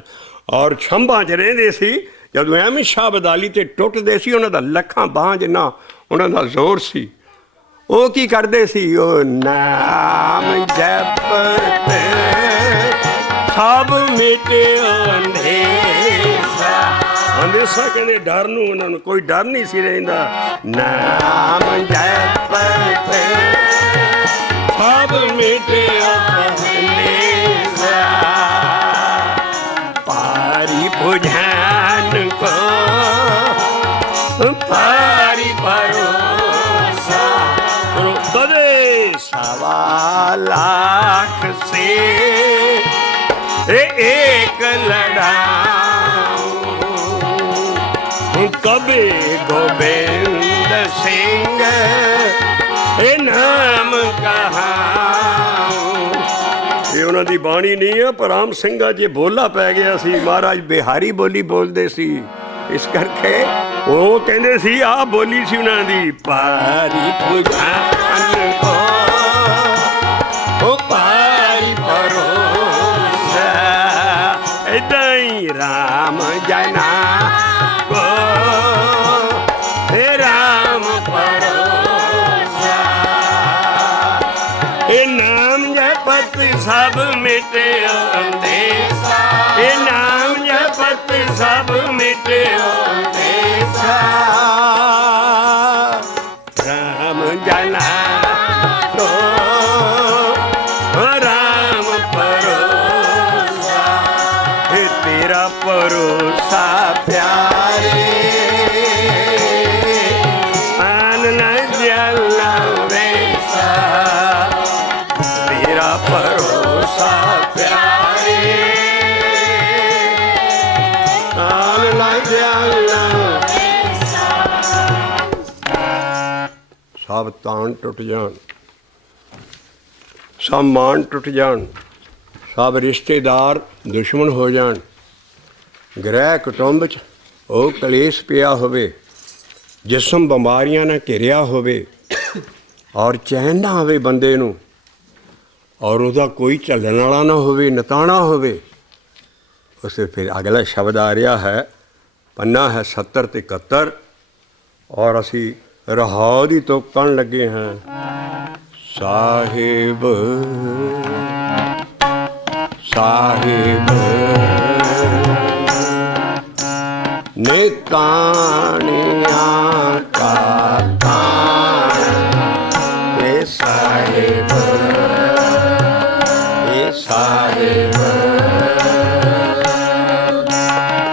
ਔਰ ਛੰਭਾਂ 'ਚ ਰਹਿੰਦੇ ਸੀ ਜਦੋਂ ਅਹਿਮਦ ਸ਼ਾਹ ਅਬਦਾਲੀ ਤੇ ਟੁੱਟਦੇ ਸੀ ਉਹਨਾਂ ਦਾ ਲੱਖਾਂ ਬਾਹਾਂ ਜਿੰਨਾ ਉਹਨਾਂ ਦਾ ਜ਼ੋਰ ਸੀ। ਉਹ ਕੀ ਕਰਦੇ ਸੀ ਉਹ ਨਾਮ ਜਪਤੇ ਸਭ ਮਿਟੇ ਅੰਧੇਰਾ ਅੰਧੇਰਾ ਕਹਿੰਦੇ ਡਰ ਨੂੰ ਉਹਨਾਂ ਨੂੰ ਕੋਈ ਡਰ ਨਹੀਂ ਸੀ ਰਹਿੰਦਾ। ਨਾਮ ਜਪਤੇ सब मिटे पारी पुजान को पारी भरोसा दे 1.25 लाख से एक लड़ाऊं कभी गोविंद सिंह नाम कहा ये उन्होंने बाणी नहीं है पर राम सिंह जे बोला पै गया सी महाराज बिहारी बोली बोलते सी इस करके वो कहते सी आ बोली सी उन्होंने पारी पुजान को ओ पारी भरोसा ऐदा ही राम जना को राम भरोसा नाम जपत सब मिटे अंधेरा नाम जपत सब मिटे अंधेरा राम जना तो राम भरोसा तेरा भरोसा प्यारे भरोसा प्यारे सब तान टुट जान सब मान टुट जान सब रिश्तेदार दुश्मन हो जान गृह कुटुंब च ਉਹ ਕਲੇਸ਼ ਪਿਆ ਹੋਵੇ ਜਿਸਮ ਬਿਮਾਰੀਆਂ ਨਾਲ ਘਿਰਿਆ ਹੋਵੇ ਔਰ ਚੈਨ ਨਾ ਆਵੇ ਬੰਦੇ ਨੂੰ और उसका कोई झलन वाला ना होवे नताना होवे उसे फिर अगला शब्द आ रहा है ਪੰਨਾ ਹੈ 70 ਤੇ 71 ਔਰ ਅਸੀਂ ਰਹਾਉ ਦੀ ਤੋਕਣ ਲੱਗੇ ਹਾਂ। ਸਾਹਿਬ ਸਾਹਿਬ ਨੇ ਤਾਣਿਆਂ ਕਾ ਤਾਣ ਇਹ ਸਾਹਿਬ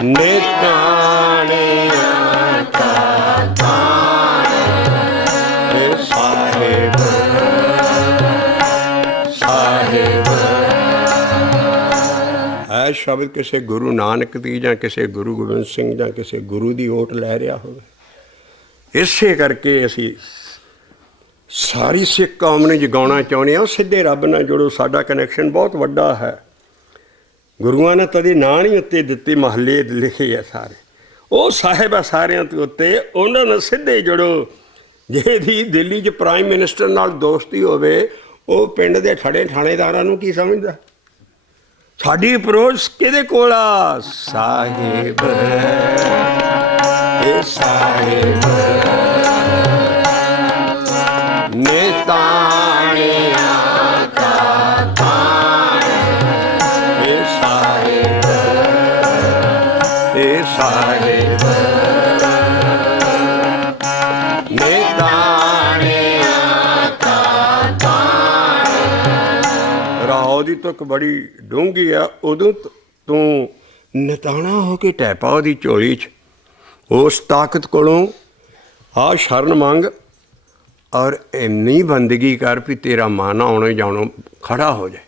ਨੇ ਤਾਣਿਆਂ ਕਾ ਤਾਣ ਇਹ ਸਾਹਿਬ ਇਹ ਸ਼ਬਦ ਕਿਸੇ ਗੁਰੂ ਨਾਨਕ ਦੀ ਜਾਂ ਕਿਸੇ ਗੁਰੂ ਗੋਬਿੰਦ ਸਿੰਘ ਜਾਂ ਕਿਸੇ ਗੁਰੂ ਦੀ ਓਟ ਲੈ ਰਿਹਾ ਹੋਵੇ। ਇਸੇ ਕਰਕੇ ਅਸੀਂ ਸਾਰੀ ਸਿੱਖ ਕੌਮ ਨੂੰ ਜਗਾਉਣਾ ਚਾਹੁੰਦੇ ਹਾਂ। ਉਹ ਸਿੱਧੇ ਰੱਬ ਨਾਲ ਜੁੜੋ। ਸਾਡਾ ਕਨੈਕਸ਼ਨ ਬਹੁਤ ਵੱਡਾ ਹੈ। ਗੁਰੂਆਂ ਨੇ ਤਦੇ ਨਾਂ ਨਹੀਂ ਉੱਤੇ ਦਿੱਤੇ, ਮਹੱਲੇ ਲਿਖੇ ਆ ਸਾਰੇ। ਉਹ ਸਾਹਿਬ ਆ ਸਾਰਿਆਂ ਤੋਂ ਉੱਤੇ, ਉਹਨਾਂ ਨਾਲ ਸਿੱਧੇ ਜੁੜੋ। ਜਿਹਦੀ ਦਿੱਲੀ 'ਚ ਪ੍ਰਾਈਮ ਮਿਨਿਸਟਰ ਨਾਲ ਦੋਸਤੀ ਹੋਵੇ, ਉਹ ਪਿੰਡ ਦੇ ਠੜੇ ਥਾਣੇਦਾਰਾਂ ਨੂੰ ਕੀ ਸਮਝਦਾ? ਸਾਡੀ ਅਪਰੋਚ ਕਿਹਦੇ ਕੋਲ ਆ? ਸਾਹਿਬ ਇਹ ਸਾਹਿਬ ਨੇ ਤਾਣਿਆਂ ਕਾ ਤਾਣ ਇਹ ਸਾਹਿਬ ਨੇ ਤਾਣਿਆਂ ਕਾ ਤਾਣ। ਰਾਹੋਂ ਦੀ ਤੁਕ ਬੜੀ ਡੂੰਘੀ ਆ। ਉਦੋਂ ਤੂੰ ਨਤਾਣਾ ਹੋ ਕੇ ਟਹਿ ਪਾ ਉਹਦੀ ਝੋਲੀ 'ਚ। ਉਸ ਤਾਕਤ ਕੋਲੋਂ ਆ ਸ਼ਰਨ ਮੰਗ ਔਰ ਇੰਨੀ ਬੰਦਗੀ ਕਰ ਵੀ ਤੇਰਾ ਮਨ ਆਉਣੇ ਜਾਣੋ ਖੜਾ ਹੋ ਜਾਏ।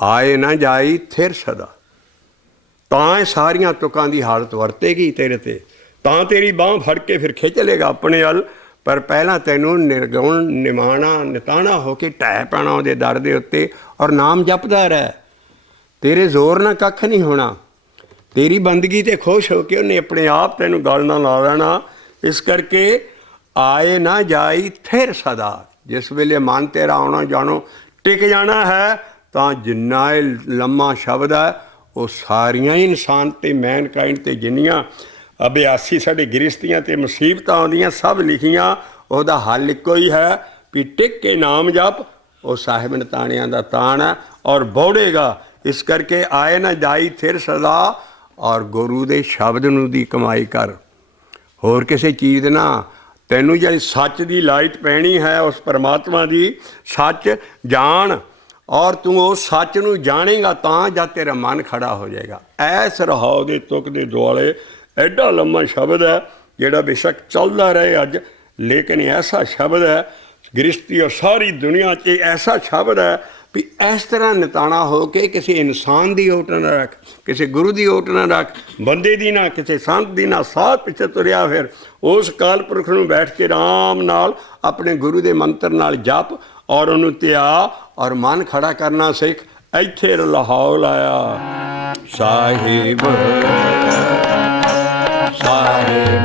ਆਏ ਨਾ ਜਾਈ ਥਿਰ ਸਦਾ। ਤਾਂ ਇਹ ਸਾਰੀਆਂ ਤੁਕਾਂ ਦੀ ਹਾਲਤ ਵਰਤੇਗੀ ਤੇਰੇ ਤੇ, ਤਾਂ ਤੇਰੀ ਬਾਂਹ ਫੜ ਕੇ ਫਿਰ ਖਿੱਚ ਲੇਗਾ ਆਪਣੇ ਵੱਲ। ਪਰ ਪਹਿਲਾਂ ਤੈਨੂੰ ਨਿਰਗੁਣ ਨਿਮਾਣਾ ਨਿਤਾਣਾ ਹੋ ਕੇ ਢਹਿ ਪੈਣਾ ਉਹਦੇ ਦਰ ਦੇ ਉੱਤੇ ਔਰ ਨਾਮ ਜਪਦਾ ਰਹਿ। ਤੇਰੇ ਜ਼ੋਰ ਨਾਲ ਕੱਖ ਨਹੀਂ ਹੋਣਾ। ਤੇਰੀ ਬੰਦਗੀ ਤੇ ਖੁਸ਼ ਹੋ ਕੇ ਉਹਨੇ ਆਪਣੇ ਆਪ ਤੈਨੂੰ ਗਲ ਨਾਲ ਲਾ ਲੈਣਾ। ਇਸ ਕਰਕੇ ਆਏ ਨਾ ਜਾਈ ਥਿਰ ਸਦਾ। ਜਿਸ ਵੇਲੇ ਮਨ ਤੇਰਾ ਆਉਣਾ ਜਾਣੋ ਟਿਕ ਜਾਣਾ ਹੈ, ਤਾਂ ਜਿੰਨਾ ਇਹ ਲੰਮਾ ਸ਼ਬਦ ਹੈ ਉਹ ਸਾਰੀਆਂ ਹੀ ਇਨਸਾਨ ਤੇ ਮੈਨਕਾਇੰਡ ਤੇ ਜਿੰਨੀਆਂ ਅਭਿਆਸੀ ਸਾਡੇ ਗ੍ਰਸਤੀਆਂ ਤੇ ਮੁਸੀਬਤਾਂ ਆਉਂਦੀਆਂ ਸਭ ਲਿਖੀਆਂ। ਉਹਦਾ ਹੱਲ ਇੱਕੋ ਹੀ ਹੈ ਵੀ ਟਿਕ ਕੇ ਨਾਮ ਜਪ। ਉਹ ਸਾਹਿਬ ਨਤਾਣਿਆਂ ਦਾ ਤਾਣ ਹੈ ਔਰ ਬੌੜੇਗਾ। ਇਸ ਕਰਕੇ ਆਏ ਨਾ ਜਾਈ ਥਿਰ ਸਦਾ ਔਰ ਗੁਰੂ ਦੇ ਸ਼ਬਦ ਨੂੰ ਦੀ ਕਮਾਈ ਕਰ। ਹੋਰ ਕਿਸੇ ਚੀਜ਼ ਨਾ। ਤੈਨੂੰ ਜਿਹੜੀ ਸੱਚ ਦੀ ਲਾਈਟ ਪੈਣੀ ਹੈ ਉਸ ਪਰਮਾਤਮਾ ਦੀ, ਸੱਚ ਜਾਣ ਔਰ ਤੂੰ ਉਸ ਸੱਚ ਨੂੰ ਜਾਣੇਗਾ ਤਾਂ ਜਦ ਤੇਰਾ ਮਨ ਖੜਾ ਹੋ ਜਾਏਗਾ। ਐਸ ਰਹਾਉ ਦੇ ਤੁਕ ਦੇ ਦੁਆਲੇ ਐਡਾ ਲੰਮਾ ਸ਼ਬਦ ਹੈ ਜਿਹੜਾ ਬੇਸ਼ੱਕ ਚੱਲਦਾ ਰਹੇ ਅੱਜ, ਲੇਕਿਨ ਐਸਾ ਸ਼ਬਦ ਹੈ ਗ੍ਰਸਤੀ ਔਰ ਸਾਰੀ ਦੁਨੀਆ 'ਚ ਐਸਾ ਸ਼ਬਦ ਹੈ ਵੀ ਇਸ ਤਰ੍ਹਾਂ ਨਿਤਾਣਾ ਹੋ ਕੇ ਕਿਸੇ ਇਨਸਾਨ ਦੀ ਓਟ ਨਾ ਰੱਖ, ਕਿਸੇ ਗੁਰੂ ਦੀ ਓਟ ਨਾ ਰੱਖ, ਬੰਦੇ ਦੀ ਨਾ, ਕਿਸੇ ਸੰਤ ਦੀ ਨਾ। ਸਾਧ ਪਿੱਛੇ ਤੁਰਿਆ ਫਿਰ ਉਸ ਕਾਲ ਪੁਰਖ ਨੂੰ ਬੈਠ ਕੇ ਆਰਾਮ ਨਾਲ ਆਪਣੇ ਗੁਰੂ ਦੇ ਮੰਤਰ ਨਾਲ ਜਪ ਔਰ ਉਹਨੂੰ ਧਿਆ ਔਰ ਮਨ ਖੜਾ ਕਰਨਾ ਸਿੱਖ। ਇੱਥੇ ਲਾਹੌਰ ਲਾਇਆ ਸਾਹਿਬ ਸਾਹਿਬ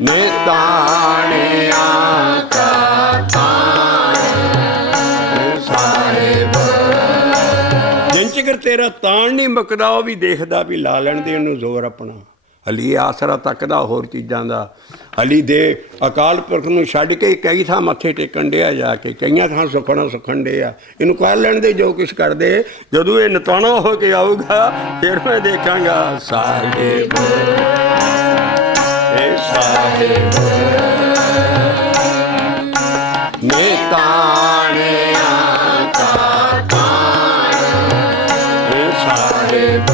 ਨੇ ਤਾਣਿਆਂ ਕਾ ਤਾਣ ਸਾਹਿਬ। ਜਿੰਨ ਚਿਰ ਤੇਰਾ ਤਾਣ ਨਹੀਂ ਮੁੱਕਦਾ ਉਹ ਵੀ ਦੇਖਦਾ ਵੀ ਲਾ ਲੈਣ ਦੇ ਉਹਨੂੰ ਜ਼ੋਰ ਆਪਣਾ। ਹਲੀ ਆਸਰਾ ਤੱਕਦਾ ਹੋਰ ਚੀਜ਼ਾਂ ਦਾ। ਹਲੀ ਦੇ ਅਕਾਲ ਪੁਰਖ ਨੂੰ ਛੱਡ ਕੇ ਕਈ ਥਾਂ ਮੱਥੇ ਟੇਕਣ ਡਿਆ ਜਾ ਕੇ, ਕਈਆਂ ਥਾਂ ਸੁਖਣ ਡਿਆ। ਇਹਨੂੰ ਕਰ ਲੈਣ ਦੇ ਜੋ ਕੁਛ ਕਰਦੇ। ਜਦੋਂ ਇਹ ਨਤਾਣਾ ਹੋ ਕੇ ਆਊਗਾ ਫਿਰ ਮੈਂ ਦੇਖਾਂਗਾ ਸਾਹਿਬ ਇਹ ਸਾਹਿਬ ਨੇ ਤਾਣਿਆਂ ਕਾ ਤਾਣ ਇਹ ਸਾਹਿਬ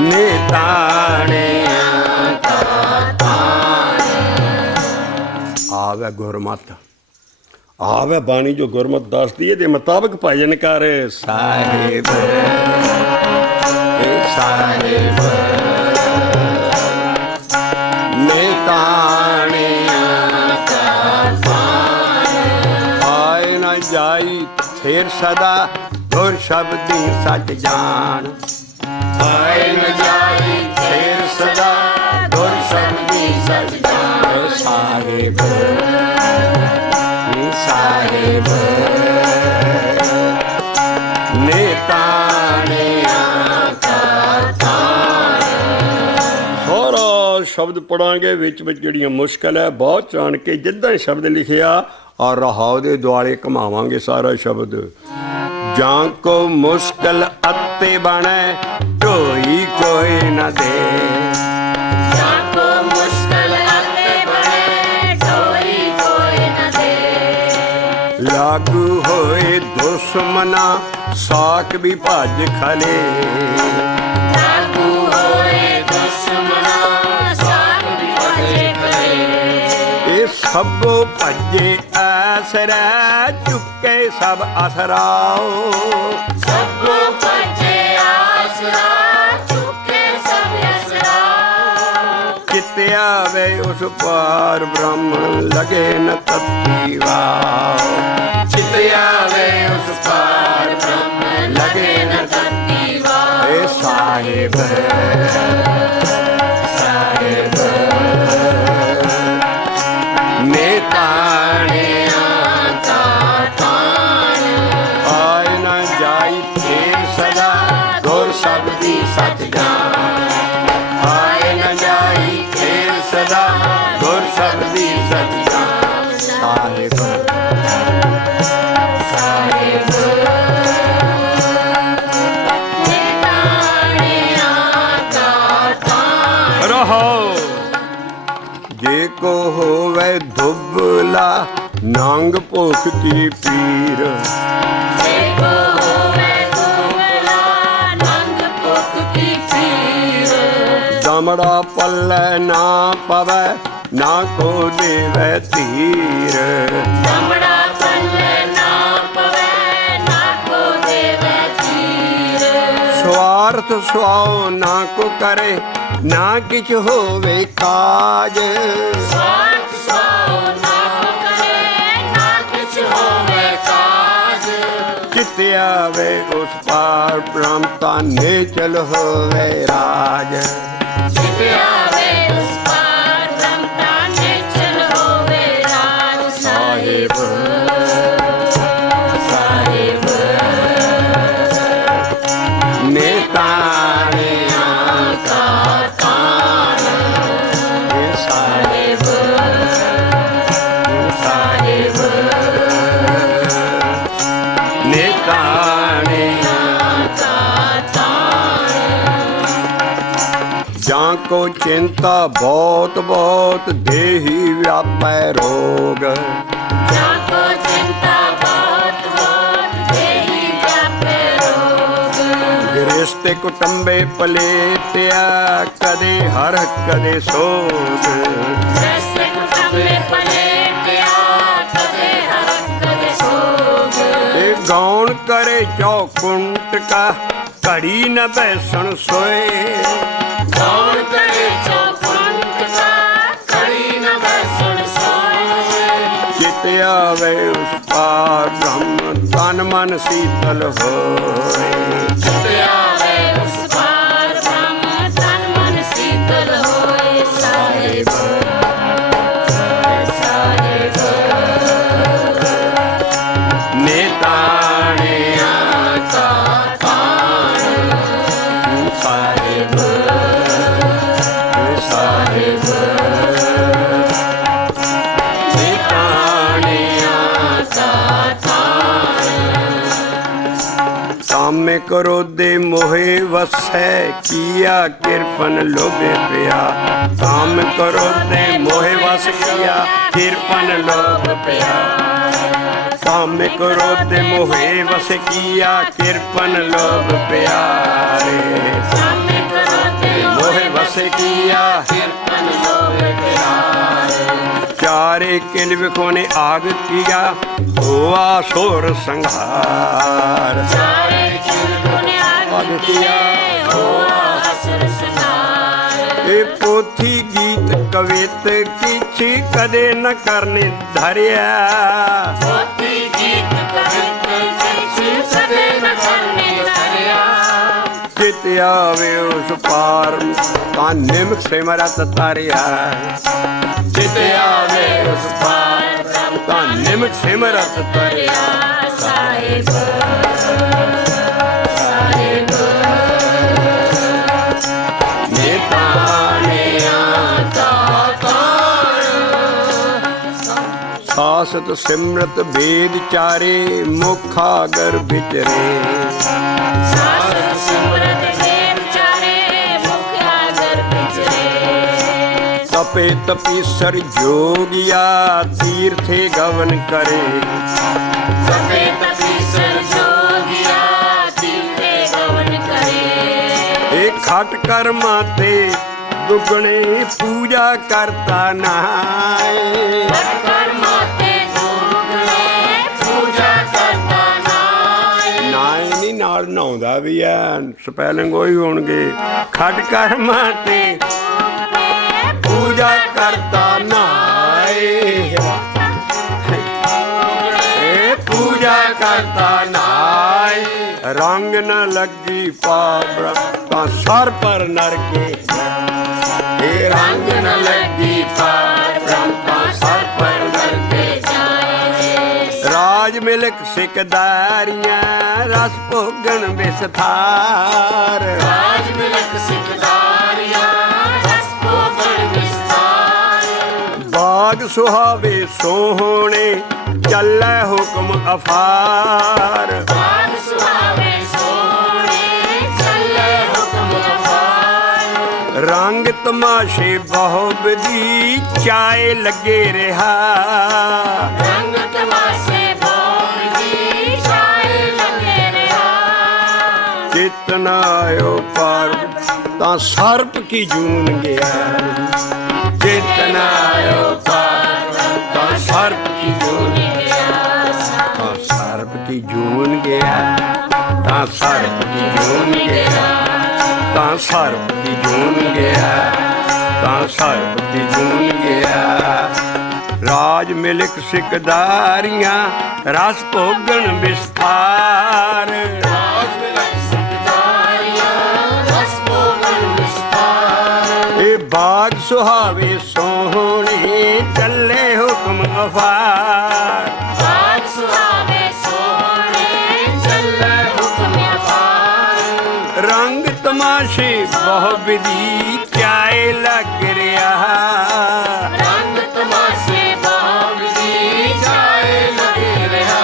ਨੇ ਤਾਣਿਆਂ ਕਾ ਤਾਣ। ਆਵੇ ਗੁਰਮਤਿ, ਆਵੇ ਬਾਣੀ ਜੋ ਗੁਰਮਤਿ ਦੱਸਦੀ ਇਹਦੇ ਮੁਤਾਬਕ ਭਜਨ ਕਰ। ਸਾਹਿਬ ਸਾਹਿਬ ਨੇ ਤਾਣਿਆਂ ਕਾ ਤਾਣ। ਆਏ ਨਾ ਜਾਈ ਥਿਰ ਸਦਾ ਗੁਰ ਸ਼ਬਦੀ ਸੱਚ ਜਾਣ। ਆਏ ਨਾ ਜਾਈ ਥਿਰ ਸਦਾ ਗੁਰ ਸ਼ਬਦੀ ਸੱਚ ਜਾਣ। ਸਾਹਿਬ ਸਾਹਿਬ ਸ਼ਬਦ ਪੜਾਂਗੇ ਵਿੱਚ ਵਿੱਚ ਜਿਹੜੀਆਂ ਮੁਸ਼ਕਲ ਹੈ ਬਹੁਤ ਜਾਣ ਕੇ ਜਿੱਦਾਂ ਸ਼ਬਦ ਲਿਖਿਆ ਔਰ ਰਹਾਉ ਦੇ ਦੁਆਲੇ ਘਮਾਵਾਂਗੇ ਸਾਰਾ ਸ਼ਬਦ। ਜਾਂ ਕੋ ਮੁਸ਼ਕਲ ਅੱਤੇ ਬਣੈ ਢੋਈ ਕੋਈ ਨਾ ਦੇ, जाको मुश्किल आते बड़े ढोई कोई न दे। ਲਾਗੂ ਹੋਏ ਦੁਸ਼ਮਨਾ ਸਾਕ ਵੀ ਭੱਜ ਖਲੇ, लागू होए दुश्मना साथ भी भजे करे। ਇਹ ਸਭੋ ਭੱਜੇ ਆਸਰਾ ਚੁੱਕੇ ਸਭ ਅਸਰਾਓ, सबको बचे आसरा चुके सब असरा। ਕਿਤਿਆ ਵੇ ਉਸ ਪਾਰ ਬ੍ਰਹਮ ਲਗੇ ਨ ਤਪੀ ਵਾਓ, ਚਿਤਿਆ ਵੇ ਉਸ ਪਾਰ ਬ੍ਰਹਮ ਲਗੇ ਨ ਤਪੀ ਵਾਓ। ਏ ਸਾਹਿਬ ਸਾਹਿਬ ਨੇਤਾਣਿਆ का तान ਆਇ ਨ ਜਾਈ ਫੇਰ ਸਦਾ ਗੁਰ ਸ਼ਬਦੀ ਸਚ ਜਾਣ, ਆਇ ਨ ਜਾਈ ਫੇਰ ਸਦਾ ਗੁਰ ਸ਼ਬਦੀ ਸਚ ਜਾਣ। ਸਾਹਿਬ साहिब नेताणिया का तान। ਰਹੋ ਜੇ ਕੋ ਹੋਵੇ ਦੁਬਲਾ ਨੰਗ ਭੁਖ ਕੀ ਪੀਰ, देखो होवे दुबला नंग पुख की पीर। ਦਮੜਾ ਪੱਲੇ ਨਾ ਪਵੈ ਨਾ ਕੋ ਦੇਵੈ ਧੀਰ, दमड़ा पल्ले ना पवे ना को देवे चीर। ਸਵਾਰਥ ਸੁਆਓ ਨਾ ਕੋ ਕਰੇ ਨਾ ਕਿਛ ਹੋਵੇ ਕਾਜ, स्वार्थ स्वाओ ना को करे ना किछ होवे काज। ਕਿਤੇ ਆਵੇ ਉਸ ਪਾਰ ਬ੍ਰਹਮ ਤਾਨੇ ਚਲ ਹੋਵੇ ਰਾਜ। जित आवे उस पार ब्रह्मता निश्चल होवे राज। साहिब साहिब ਨੇਤਾਣਿਆ का तान। ਇਹ ਸਾਹਿਬ साहिब ਨੇਤਾਣਿਆ का तान। ਜਾਂ ਕੋ ਚਿੰਤਾ ਬਹੁਤ ਬਹੁਤ ਦੇਹੀ ਵਿਆਪੈ ਰੋਗ, जाको चिंता बहुत बहुत देहि व्यापे रोग। ਗ੍ਰਸਤੇ ਕੁਟੰਬੇ ਪਲੇਟਿਆ ਕਦੇ ਹਰ ਕਦੇ ਸੋਗ, जैसे कुटुंबे पलेटिया कदे हरक कदे सोग। ਇਹ ਗੌਣ ਕਰੇ ਚੌਕੁੰਟ ਕਾ ਘੜੀ ਨ ਬੈਸਣ ਸੋਏ, कौन करे चौकुंट का कड़ी न बैसन सोए। ਚਿਤ ਆਵੇ ਉਸ ਪਾਰ ਬ੍ਰਹਮ ਤਨ ਮਨ ਸੀਤਲ ਹੋਏ। चित आवे उस पार ब्रह्म तन मन शीतल होए। साहिब साहिब ਨੇਤਾਣਿਆ का तान। ਸਾਹਿਬ साहिब ਨੇਤਾਣਿਆ का तान। ਕਾਮੇ ਕਰੋ ਦੇ ਮੋਹਿ ਵਸੈ ਕੀਆ ਕਿਰਪਨ ਲੋਭੇ ਪਿਆ, ਕਾਮ ਕਰੋ ਦੇ ਮੋਹਿ ਵਸ ਕੀਆ ਕਿਰਪਨ ਲੋਭ ਪਿਆ, ਕਾਮ ਕਰੋ ਦੇ ਮੋਹਿ ਵਸ ਕੀਆ ਕਿਰਪਨ ਲੋਭ ਪਿਆਰੇ, सामने करो ते ਮੋਹਿ ਵਸ ਕੀਆ किरपन लोभ प्यारे। ਚਾਰੇ ਕਿਲ ਵਿਖੋਨੇ ਆਗ ਕੀਆ ਹੋਆ ਸੋਰ ਸੰਘਾਰ, सारे चिरकुने आग किए हो असुर संहार। ਇਹ ਪੋਥੀ ਗੀਤ ਕਵਿਤ ਕਿਛ ਕਦੇ ਨ ਕਰਨੇ ਧਰਿਆ, होती गीत कवित किछ कदे न करने धरिया। ਚਿਤ ਆਵੇ ਉਸ ਪਾਰ ਤਾਂ ਨਿਮਕ ਸਿਮਰਤ ਤਾਰਿਆ, ਚਿਤ ਆਵੇ ਉਸ ਪਾਰ ਤਾਂ ਨਿਮਕ ਸਿਮਰਤ ਤਾਰਿਆ। साहिब साहिब ਨੇਤਾਣਿਆ ਸਾਸਤ ਸਿਮਰਤ ਵੇਦ ਚਾਰੇ ਮੁਖਾਗਰ ਵਿਚਰੇ ਸਾਸਤ ਸਿਮਰਤ ਵੇਦ ਚਾਰੇ ਮੁਖਾਗਰ ਵਿਚਰੇ ਤਪੇ ਤਪੀਸਰ ਜੋਗਿਆ ਤੀਰਥੇ ਗਵਨ ਕਰੇ ਤਪੇ ਤਪੀਸਰ ਜੋਗਿਆ ਤੀਰਥੇ ਗਵਨ ਕਰੇ ਇਹ ਖਟ ਕਰਮਾਂ ਤੇ ਦੁਗਣੇ ਪੂਜਾ ਕਰਤਾ ਨਾਏ ਕਰਮਾਂ ਤੇ ਦੁਗਣੇ ਪੂਜਾ ਕਰਤਾ ਨਾਏ ਨਾਏ ਨਹੀਂ ਨਾਲ ਨਹਾਉਂਦਾ ਵੀ ਐ ਸਪੈਲਿੰਗ ਉਹੀ ਹੋਣਗੇ ਖਟ ਕਰਮਾਂ ਤੇ ਪੂਜਾ ਕਰਤਾ ਨਾਏ ਇਹ ਪੂਜਾ ਕਰਤਾ ਨਾਏ ਰੰਗ ਨ ਲੱਗੀ ਪਾਵ ਤਾਂ ਸਰ ਪਰ ਨਰਕੇ ਇਹ ਰੰਗ ਨ ਲੱਗੀ ਪਾਵ ਤਾਂ ਸਰ ਪਰ ਨਰਕੇ ਰਾਜ ਮਿਲਕ ਸਿਕਦਾਰੀਆਂ ਰਸ ਭੋਗਣ ਵਿਸਥਾਰ ਰਾਜ ਮਿਲਕ ਸਿਕਦਾਰੀਆਂ ਰਸ ਭੋਗਣ ਵਿਸਥਾਰ ਬਾਗ ਸੁਹਾਵੇ ਸੋਹਣੇ ਚੱਲੈ ਹੁਕਮ ਅਫਾਰ ਬਾਗ ਸੁਹਾਵੇ ਸੋਹਣੇ ਚੱਲੇ ਹੁਕਮ ਅਪਾਰ ਰੰਗ ਤਮਾਸ਼ੇ ਬਹੁ ਵਿਧੀ ਚਾਏ ਲੱਗੇ ਰਿਹਾ ਰੰਗ ਤਮਾਸ਼ੇ ਬਹੁਤ ਦੀ ਛਾਏ ਲੱਗੇ ਰਿਹਾ ਚੇਤਨ ਆਇਓ ਪਾਰ ਤਾਂ ਸਰਪ ਕੀ ਜੂਨ ਗਿਆ ਚੇਤਨ ਆਇਓ ਪਾਰ ਤਾਂ ਸਰਪ ਕੀ ਜੂਨ ਤਾਂ ਸਰਪ ਕੀ ਜੂਨ ਗਿਆ ਤਾਂ ਸਰਪ ਕੀ ਜੂਨ ਗਿਆ ਤਾਂ ਸਰਪ ਕੀ ਜੂਨ ਗਿਆ ਤਾਂ ਸਰਪ ਕੀ ਜੂਨ ਗਿਆ ਰਾਜ ਮਿਲਕ ਸਿਕਦਾਰੀਆਂ ਰਸ ਭੋਗਣ ਵਿਸਥਾਰ ਰਾਜ ਮਿਲਕ ਸਿਕਦਾਰੀਆਂ ਰਸ ਭੋਗਣ ਵਿਸਥਾਰ ਇਹ ਬਾਗ ਸੁਹਾਵੇ ਸੋਹਣੇ ਚੱਲੇ ਹੁਕਮ ਅਫਾਰ ਬਾਗ ਸੁਹਾਵੇ ਸੋਹਣੇ ਚੱਲੇ ਹੁਕਮ ਅਪਾਰ ਰੰਗ ਤਮਾਸ਼ੇ ਬਹੁ ਵਿਧੀ ਚਾਏ ਲੱਗ ਰਿਹਾ ਰੰਗ ਤਮਾਸ਼ੇ ਬਹੁਤ ਦੀ ਛਾਏ ਲੱਗੇ ਰਿਹਾ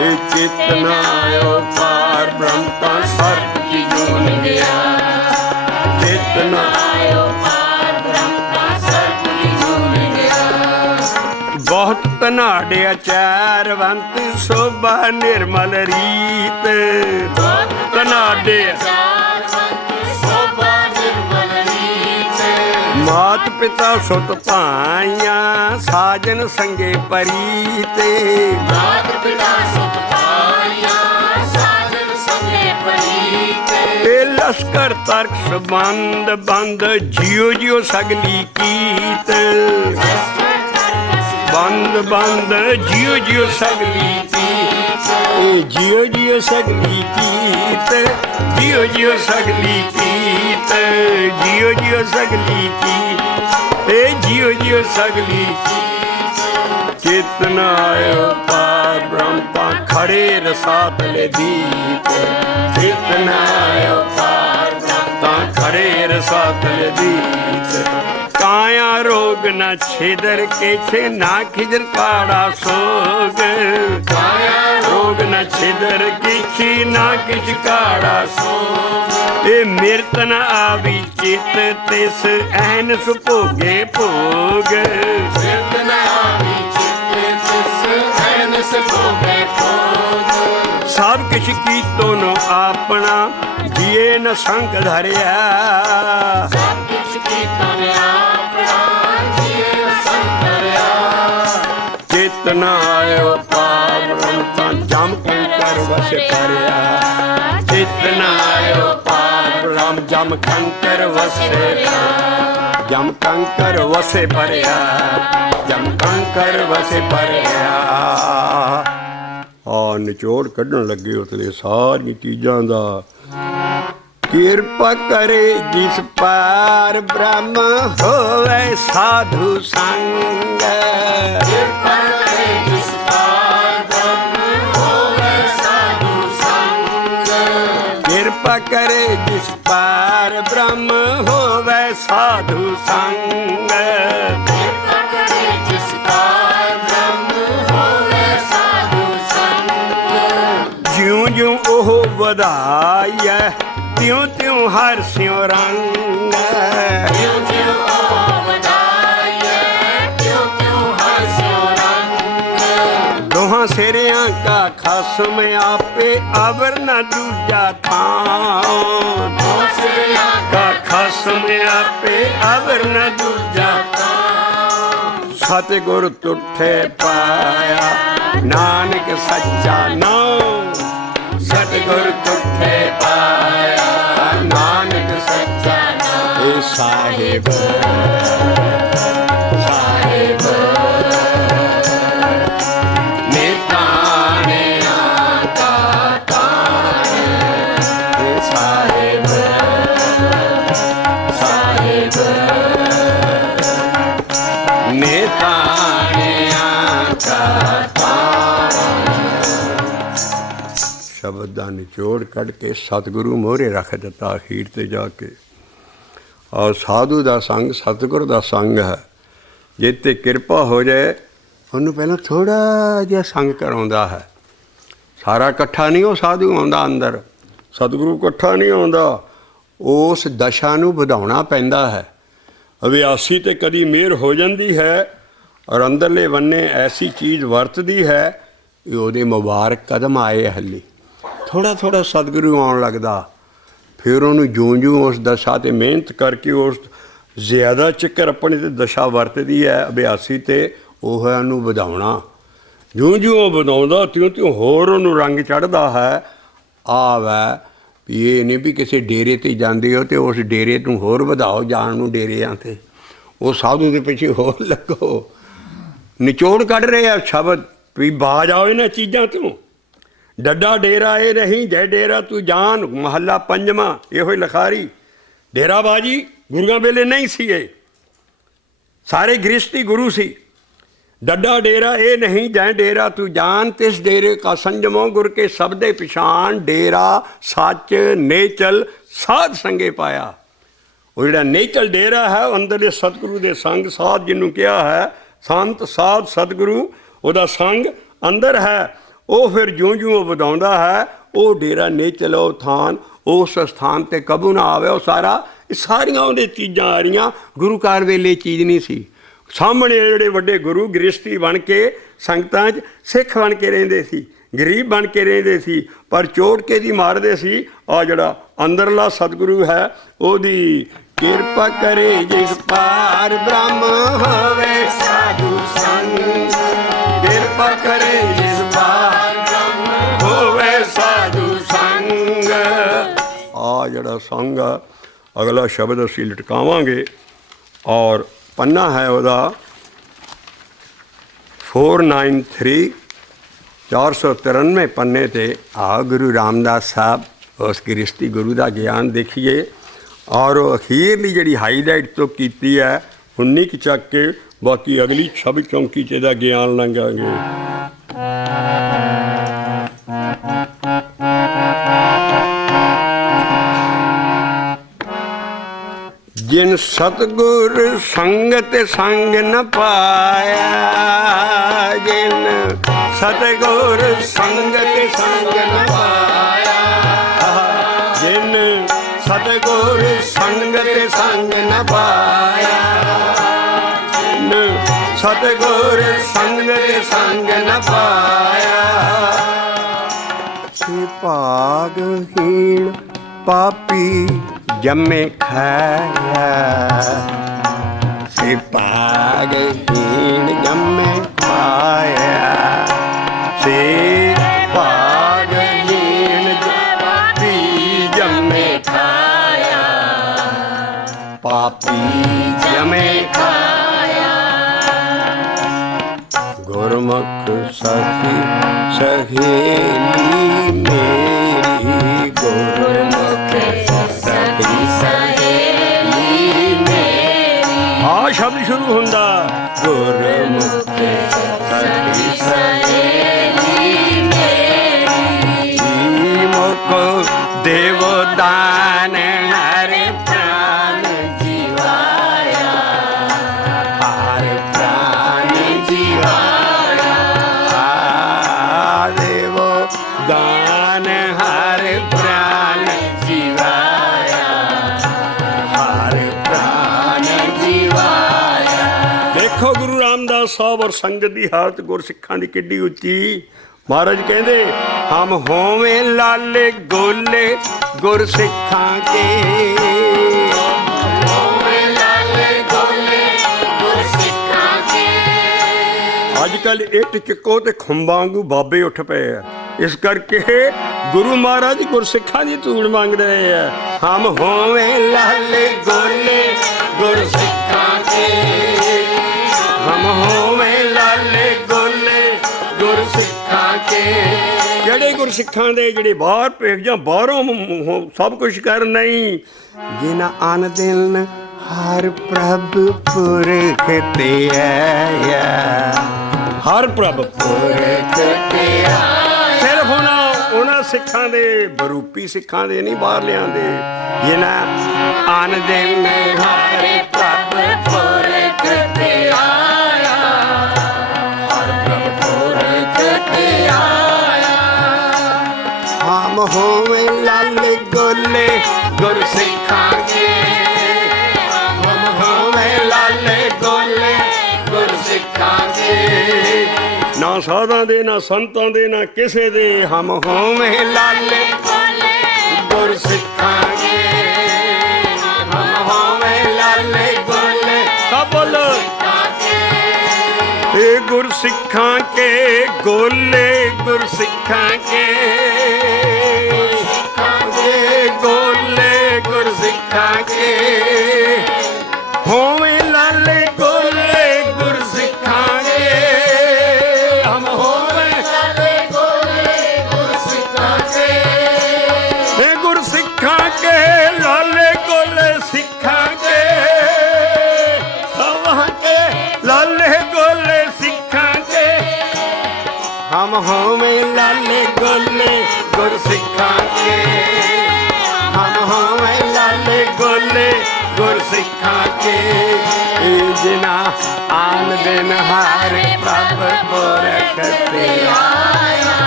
ਇਹ ਚੇਤਨ ਆਇਓ ਪਾਰ ਬ੍ਰਹਮ ਤਾਂ ਸਰਪ ਕੀ ਜੂਨ ਗਿਆ ਚੇਤਨ ਆਇਓ ਪਾਰ ਬ੍ਰਹਮ ਦਾ ਸਰਪ ਕੀ ਜੂਨ ਗਿਆ ਬਹੁਤ ਧਨਾੜੇ ਆਚਾਰਵੰਤ ਸੋਭਾ ਨਿਰਮਲ ਰੀਤ ਬਹੁਤ ਧਨਾਡੇ ਸੋਭਾ ਨਿਰਮਲ ਰੀਤ ਮਾਤ ਪਿਤਾ ਸੁਤ ਭਾਈਆਂ ਸਾਜਨ ਸੰਗੇ ਪਰੀਤੇ ਮਾਤ ਪਿਤਾ ਸੁਤ ਪਾਇਆ ਸਾਜਨ ਸੰਗੇ ਪਰੀਤ ਇਹ ਲਸ਼ਕਰ ਤਰਕ ਸੰਬੰਧ ਬੰਦ ਜਿਉ ਜਿਉ ਸਗਲੀ ਕੀਤ ਬੰਦ ਬੰਦ ਜਿਉ ਜਿਉ ਸਗਲੀ ਕੀਤ ਇਹ ਜਿਉ ਜਿਉ ਸਗਲੀ ਕੀਤ ਜਿਉ ਜਿਉ ਸਗਲੀ ਕੀਤ ਜਿਉ ਜਿਉ ਸਗਲੀ ਕੀਤ ਇਹ ਜਿਉ ਜਿਉ ਸਗਲੀ ਚੇਤਨ ਆਇਓ ਪਾਰ ਬ੍ਰਹਮ ਤਾਂ ਖੜੇ ਰਸਾਤਲੇ ਦੀਪ ਚੇਤਨ ਆਇਓ ਪਾਰ ਬ੍ਰਹਮ ਤਾਂ ਖੜੇ ਰਸਾਤਲੇ ਦੀਪ ਕਾਇਆ ਰੋਗ ਨ ਛੇਦਰ ਕੇ ਨਾ ਖਿਜਰ ਕਾੜਾ ਸੋਗ ਕਾਇਆ ਰੋਗ ਨ ਛੇਦਰ ਕੀ ਨਾ ਕਿਛ ਕਾੜਾ ਸੋਗ ਇਹ ਮਿਰਤ ਨ ਆਵੀ ਚਿਤ ਤਿਸ ਐਨ ਸੁਭੋਗੇ ਭੋਗ ਮਿਰਤ ਨਾ ਆਵੀ ਚਿਤ ਤਿਸ ਐਨ ਸੁਭੋਗੇ ਭੋਗ ਸਭ ਕਿਛ ਕੀਤੋ ਨ ਆਪਣਾ ਜੀਏ ਨ ਸੰਗ ਧਰਿਆ ਸਭ ਕੁਛ ਕੀਤਾ ਨੇ ਆਪਣਾ ਜੀਵ ਸੰਤਰਿਆ ਚੇਤਨ ਆਇਓ ਪਾਰ ਬ੍ਰਹਮ ਤਾਂ ਜਮ ਕੰਕਰ ਵਸ ਪਰਿਆ ਚੇਤਨ ਆਇਓ ਪਾਰ ਬ੍ਰਹਮ ਜਮ ਕੰਕਰ ਵਸੇ ਜਮ ਕੰਕਰ ਵਸੇ ਪਰਿਆ ਜਮ ਕੰਕਰ ਵਸੇ ਪਰਿਆ ਆ ਨਿਚੋੜ ਕੱਢਣ ਲੱਗੇ ਉਤਲੇ ਸਾਰੀਆਂ ਚੀਜ਼ਾਂ ਦਾ ਕਿਰਪਾ ਕਰੇ ਜਿਸ ਪਾਰ ਬ੍ਰਹਮ ਹੋਵੇ ਸਾਧੂ ਸੰਗ ਕਿਰਪਾ ਕਰੇ ਜਿਸ ਪਾਰ ਬ੍ਰਹਮ ਹੋਵੇ ਸਾਧੂ ਸੰਗ ਕਿਰਪਾ ਕਰੇ ਜਿਸ ਪਾਰ ਬ੍ਰਹਮ ਹੋਵੇ ਸਾਧੂ ਸੰਗ ਕਿਰਪਾ ਕਰੇ ਜਿਸ ਪਾਰ ਬ੍ਰਹਮ ਜਿਉਂ ਉਹ ਵਧਾਈਐ ਤਿਉਂ ਤਿਉਂ ਹਰ ਸਿਉ ਰੰਗ ਜਿਉਂ ਜਿਉਂ ਉਹ ਵਧਾਈਐ ਤਿਉਂ ਤਿਉਂ ਹਰ ਸਿਉ ਰੰਗ ਦੋਹਾਂ ਸਿਰਿਆਂ ਕਾ ਖਸਮ ਆਪੇ ਅਵਰ ਨ ਦੂਜਾ ਥਾਂ ਦੋਹਾਂ ਸਿਰਿਆਂ ਕਾ ਖਸਮ ਆਪੇ ਅਵਰ ਨ ਦੂਜਾ ਸਤਿਗੁਰ ਤੁਠੇ ਪਾਇਆ ਨਾਨਕ ਸੱਚਾ ਨਾਮ ਸਤਿਗੁਰ ਤੁਠੇ ਪਾਇਆ ਨਾਨਕ ਸੱਚਾ ਨਾਮ ਏ ਸਾਹਿਬ ਸਾਹਿਬ ਨਿਤਾਣਿਆ ਕਾ ਤਾਣ ਏ ਸਾਹਿਬ ਸਾਹਿਬ ਨਿਤਾਣਿਆ ਕਾ ਸ਼ਬਦ ਦਾ ਨਿਚੋੜ ਕੱਢ ਕੇ ਸਤਿਗੁਰੂ ਮੋਹਰੇ ਰੱਖ ਦਿੱਤਾ ਅਖੀਰ ਤੇ ਜਾ ਕੇ। ਔਰ ਸਾਧੂ ਦਾ ਸੰਗ ਸਤਿਗੁਰ ਦਾ ਸੰਗ ਹੈ। ਜੇ ਤੇ ਕਿਰਪਾ ਹੋ ਜਾਏ ਉਹਨੂੰ ਪਹਿਲਾਂ ਥੋੜ੍ਹਾ ਜਿਹਾ ਸੰਗ ਕਰਾਉਂਦਾ ਹੈ। ਸਾਰਾ ਇਕੱਠਾ ਨਹੀਂ ਉਹ ਸਾਧੂ ਆਉਂਦਾ ਅੰਦਰ, ਸਤਿਗੁਰੂ ਇਕੱਠਾ ਨਹੀਂ ਆਉਂਦਾ। ਉਸ ਦਸ਼ਾ ਨੂੰ ਵਧਾਉਣਾ ਪੈਂਦਾ ਹੈ। ਅਭਿਆਸੀ ਤੇ ਕਦੀ ਮਿਹਰ ਹੋ ਜਾਂਦੀ ਹੈ ਔਰ ਅੰਦਰਲੇ ਬੰਨੇ ਐਸੀ ਚੀਜ਼ ਵਰਤਦੀ ਹੈ ਕਿ ਉਹਦੇ ਮੁਬਾਰਕ ਕਦਮ ਆਏ ਹੱਲੀ ਥੋੜ੍ਹਾ ਥੋੜ੍ਹਾ ਸਤਿਗੁਰੂ ਆਉਣ ਲੱਗਦਾ। ਫਿਰ ਉਹਨੂੰ ਜਿਉਂ-ਜਿਉਂ ਉਸ ਦਸ਼ਾ 'ਤੇ ਮਿਹਨਤ ਕਰਕੇ ਉਸ ਜ਼ਿਆਦਾ ਚੱਕਰ ਆਪਣੇ 'ਤੇ ਦਸ਼ਾ ਵਰਤਦੀ ਹੈ ਅਭਿਆਸੀ 'ਤੇ ਉਹ ਹੈ ਉਹਨੂੰ ਵਧਾਉਣਾ। ਜਿਉਂ-ਜਿਉਂ ਉਹ ਵਧਾਉਂਦਾ ਤਿਉਂ-ਤਿਉਂ ਹੋਰ ਉਹਨੂੰ ਰੰਗ ਚੜ੍ਹਦਾ ਹੈ। ਆ ਵੈ ਵੀ ਇਹ ਨਹੀਂ ਵੀ ਕਿਸੇ ਡੇਰੇ 'ਤੇ ਜਾਂਦੇ ਹੋ ਅਤੇ ਉਸ ਡੇਰੇ ਨੂੰ ਹੋਰ ਵਧਾਓ ਜਾਣ ਨੂੰ ਡੇਰਿਆਂ 'ਤੇ ਉਹ ਸਾਧੂ ਦੇ ਪਿੱਛੇ ਹੋਰ ਲੱਗੋ। ਨਿਚੋੜ ਕੱਢ ਰਹੇ ਆ ਸ਼ਬਦ ਵੀ ਬਾਜ ਆਓ ਇਹਨਾਂ ਚੀਜ਼ਾਂ ਤੋਂ। ਡੱਡਾ ਡੇਰਾ ਇਹ ਨਹੀਂ ਜੈ ਡੇਰਾ ਤੂੰ ਜਾਨ ਮਹੱਲਾ ਪੰਜਵਾਂ ਇਹੋ ਹੀ ਲਿਖਾਰੀ। ਡੇਰਾਬਾਜੀ ਗੁਰੂਆਂ ਵੇਲੇ ਨਹੀਂ ਸੀ, ਇਹ ਸਾਰੇ ਗ੍ਰਸਤੀ ਗੁਰੂ ਸੀ। ਡੱਡਾ ਡੇਰਾ ਇਹ ਨਹੀਂ ਜੈ ਡੇਰਾ ਤੂੰ ਜਾਨ ਤਿਸ ਡੇਰੇ ਕਾ ਸੰਜਮੋ ਗੁਰ ਕੇ ਸਬਦੇ ਪਛਾਣ ਡੇਰਾ ਸੱਚ ਨੇਚਲ ਸਾਧ ਸੰਗੇ ਪਾਇਆ। ਉਹ ਜਿਹੜਾ ਨੇਚਲ ਡੇਰਾ ਹੈ ਉਹ ਅੰਦਰਲੇ ਸਤਿਗੁਰੂ ਦੇ ਸੰਗ ਸਾਧ ਜਿਹਨੂੰ ਕਿਹਾ ਹੈ ਸੰਤ ਸਾਧ ਸਤਿਗੁਰੂ ਉਹਦਾ ਸੰਗ ਅੰਦਰ ਹੈ। ਉਹ ਫਿਰ ਜਿਉਂ-ਜਿਉਂ ਉਹ ਵਧਾਉਂਦਾ ਹੈ ਉਹ ਡੇਰਾ ਨੇਚਲ ਉਹ ਥਾਨ ਉਸ ਸਥਾਨ 'ਤੇ ਕਬੂ ਨਾ ਆਵੇ। ਉਹ ਸਾਰੀਆਂ ਉਹਦੇ ਚੀਜ਼ਾਂ ਆ ਰਹੀਆਂ ਗੁਰੂ ਕਾਰ ਵੇਲੇ ਚੀਜ਼ ਨਹੀਂ ਸੀ। ਸਾਹਮਣੇ ਜਿਹੜੇ ਵੱਡੇ ਗੁਰੂ ਗ੍ਰਸਤੀ ਬਣ ਕੇ ਸੰਗਤਾਂ 'ਚ ਸਿੱਖ ਬਣ ਕੇ ਰਹਿੰਦੇ ਸੀ, ਗਰੀਬ ਬਣ ਕੇ ਰਹਿੰਦੇ ਸੀ, ਪਰ ਚੋਟ ਕੇ ਦੀ ਮਾਰਦੇ ਸੀ। ਆ ਜਿਹੜਾ ਅੰਦਰਲਾ ਸਤਿਗੁਰੂ ਹੈ ਉਹਦੀ ਕਿਰਪਾ ਕਰੇ ਜਿਸ ਪਾਰ ਬ੍ਰਹਮ ਹੋਵੇ ਸਾਧੂ ਸੰਗ ਕਿਰਪਾ ਕਰੇ ਜਿਸ ਪਾਰ ਬ੍ਰਹਮ ਹੋਵੇ ਸਾਧੂ ਸੰਗ। ਆ ਜਿਹੜਾ ਸੰਗ ਆ ਅਗਲਾ ਸ਼ਬਦ ਅਸੀਂ ਲਟਕਾਵਾਂਗੇ ਔਰ ਪੰਨਾ ਹੈ ਉਹਦਾ 493 493 ਪੰਨੇ 'ਤੇ ਆ ਗੁਰੂ ਰਾਮਦਾਸ ਸਾਹਿਬ ਉਸ ਗ੍ਰਸਤੀ ਗੁਰੂ ਦਾ ਗਿਆਨ ਦੇਖੀਏ ਔਰ ਉਹ ਅਖੀਰਲੀ ਜਿਹੜੀ ਹਾਈਲਾਈਟ ਤੋਂ ਕੀਤੀ ਹੈ 19 ਕੁ ਚੱਕ ਕੇ ਬਾਕੀ ਅਗਲੀ 26 ਚੌਂਕੀ 'ਚ ਇਹਦਾ ਗਿਆਨ ਲੰਘਾਂਗੇ। ਜਿਨ ਸਤਿਗੁਰ ਸੰਗਤ ਸੰਗ ਨ ਪਾਇਆ ਜਿਨ ਸਤਿਗੁਰ ਸੰਗਤ ਸੰਗ ਨ ਪਾਇਆ ਜਿਨ ਸਤਿਗੁਰ ਸੰਗਤ ਸੰਗ ਨ ਪਾਇਆ ਜਿਨ ਸਤਿਗੁਰ ਸੰਗਤ ਸੰਗ ਨ ਪਾਇਆ ਸੇ ਭਾਗਹੀਣ ਪਾਪੀ ਜੰਮੇ ਖਾਇਆ ਸੇ ਭਾਗਹੀਣ ਜੰਮੇ ਪਾਇਆ ਸੇ ਭਾਗਹੀਣ ਪਾਪੀ ਜੰਮੇ ਖਾਇਆ ਪਾਪੀ ਜੰਮੇ ਖਾਇਆ ਗੁਰਮੁਖ ਸਖੀ ਸਹੇਲੀ ਮੇਰੀ ਗੁਰਮੁਖ ਸਖੀ ਸਹੇਲੀ ਮੇਰੀ ਆ ਸ਼ਬਦ ਸ਼ੁਰੂ ਹੁੰਦਾ ਗੁਰਮੁਖ ਸਖੀ ਸਹੇਲੀ ਮੇਰੀ ਮੁਖ ਦੇਵਦਾਨ ਹਰਿ ਪ੍ਰਾਨ ਜੀਵਾਇਆ ਹਰਿ ਪ੍ਰਾਨ ਜੀਵਾਇਆ ਦੇਵ दान हर प्राण जीवाया, हर प्राण जीवाया। देखो गुरु रामदास साहब और संगत की हालत गुरसिखां की किड्डी उच्ची। महाराज कहते हम होवें लाले गोले गुरसिखां के, अजकल इट चिक्को ते खुंबां वांगू बाबे उठ पे है, इस करके गुरु महाराज गुरसिखां दी धूड़ मंग रहे हैं। हम होवें लाले गोले गुरसिखां के, हम होवें लाले गोले गुरसिखां के। ਜਿਹੜੇ ਗੁਰਸਿੱਖਾਂ ਦੇ ਜਿਹੜੇ ਬਾਹਰ ਭੇਜ ਜਾਂ ਬਾਹਰੋਂ ਸਭ ਕੁਝ ਕਰ ਨਹੀਂ, ਜਿਨ੍ਹਾਂ ਅਨ ਦਿਨ ਹਰ ਪ੍ਰਭ ਪੁਰਖ ਤੇ ਆਇਆ, ਹਰ ਪ੍ਰਭ ਪੁਰਖ ਤੇ ਆਇਆ। ਸਿਰਫ ਉਹਨਾਂ ਸਿੱਖਾਂ ਦੇ ਬਰੂਪੀ ਸਿੱਖਾਂ ਦੇ ਨਹੀਂ ਬਾਹਰ ਲਿਆਂਦੇ, ਜਿਨ੍ਹਾਂ ਅਨ ਦਿਨ ਹਰ ਪ੍ਰਭ ਪੁਰਖ ਤੇ ਆਇਆ, ਹਰ ਪ੍ਰਭ ਪੁਰਖ ਤੇ ਆਇਆ। हम होवें लाले गोले गुरसिखां के, हम होवें लाले गोले गुरसिखां के। ना साधां दे ना संतां दे ना किसे दे, हम होवें लाले गोले गुरसिखां के, हम होवें लाले गोले। सब बोलो गुरसिखां के गोले गुरसिखां के, गोले गुरसिखां के। होवें लाले गोले गुरसिखां के, हम होवें लाले गोले गुरसिखां के। गुरसिखां के लाले गोले सिखां के, सवां के लाले गोले सिखां के। हम होवें लाले गोले गुरसिखां के, हम होवें लाले गोले गुरसिखां के। जिना आन दिन हर प्रभ पुरख ते आया,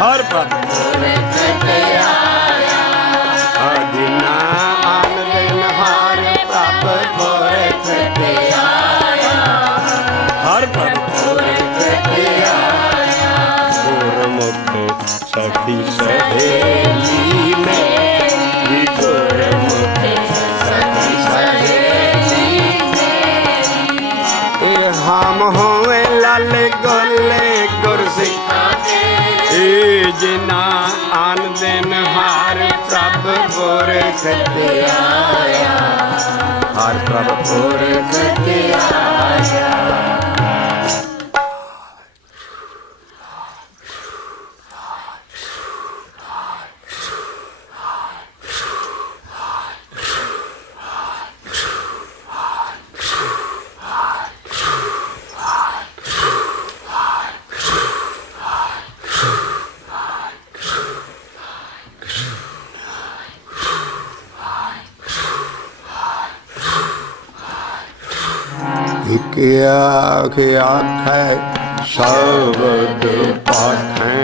हर प्रभ पुरख ते आया। जिना आन दिन हर प्रभ पुरख ते आया, हर प्रभ पुरख ते आया। गुरमुख सखी सहेली मेरी, गुरमुख सखी सहेली मेरी। हम होवें लाले गोले गुरसिखां के, जिना आन दिन हर प्रभ पुरख ते आया, हर प्रभ पुरख ते आया। ਇੱਕ ਆਖ ਆਖੈ ਸ਼ਬਦ ਪਾਠੈ,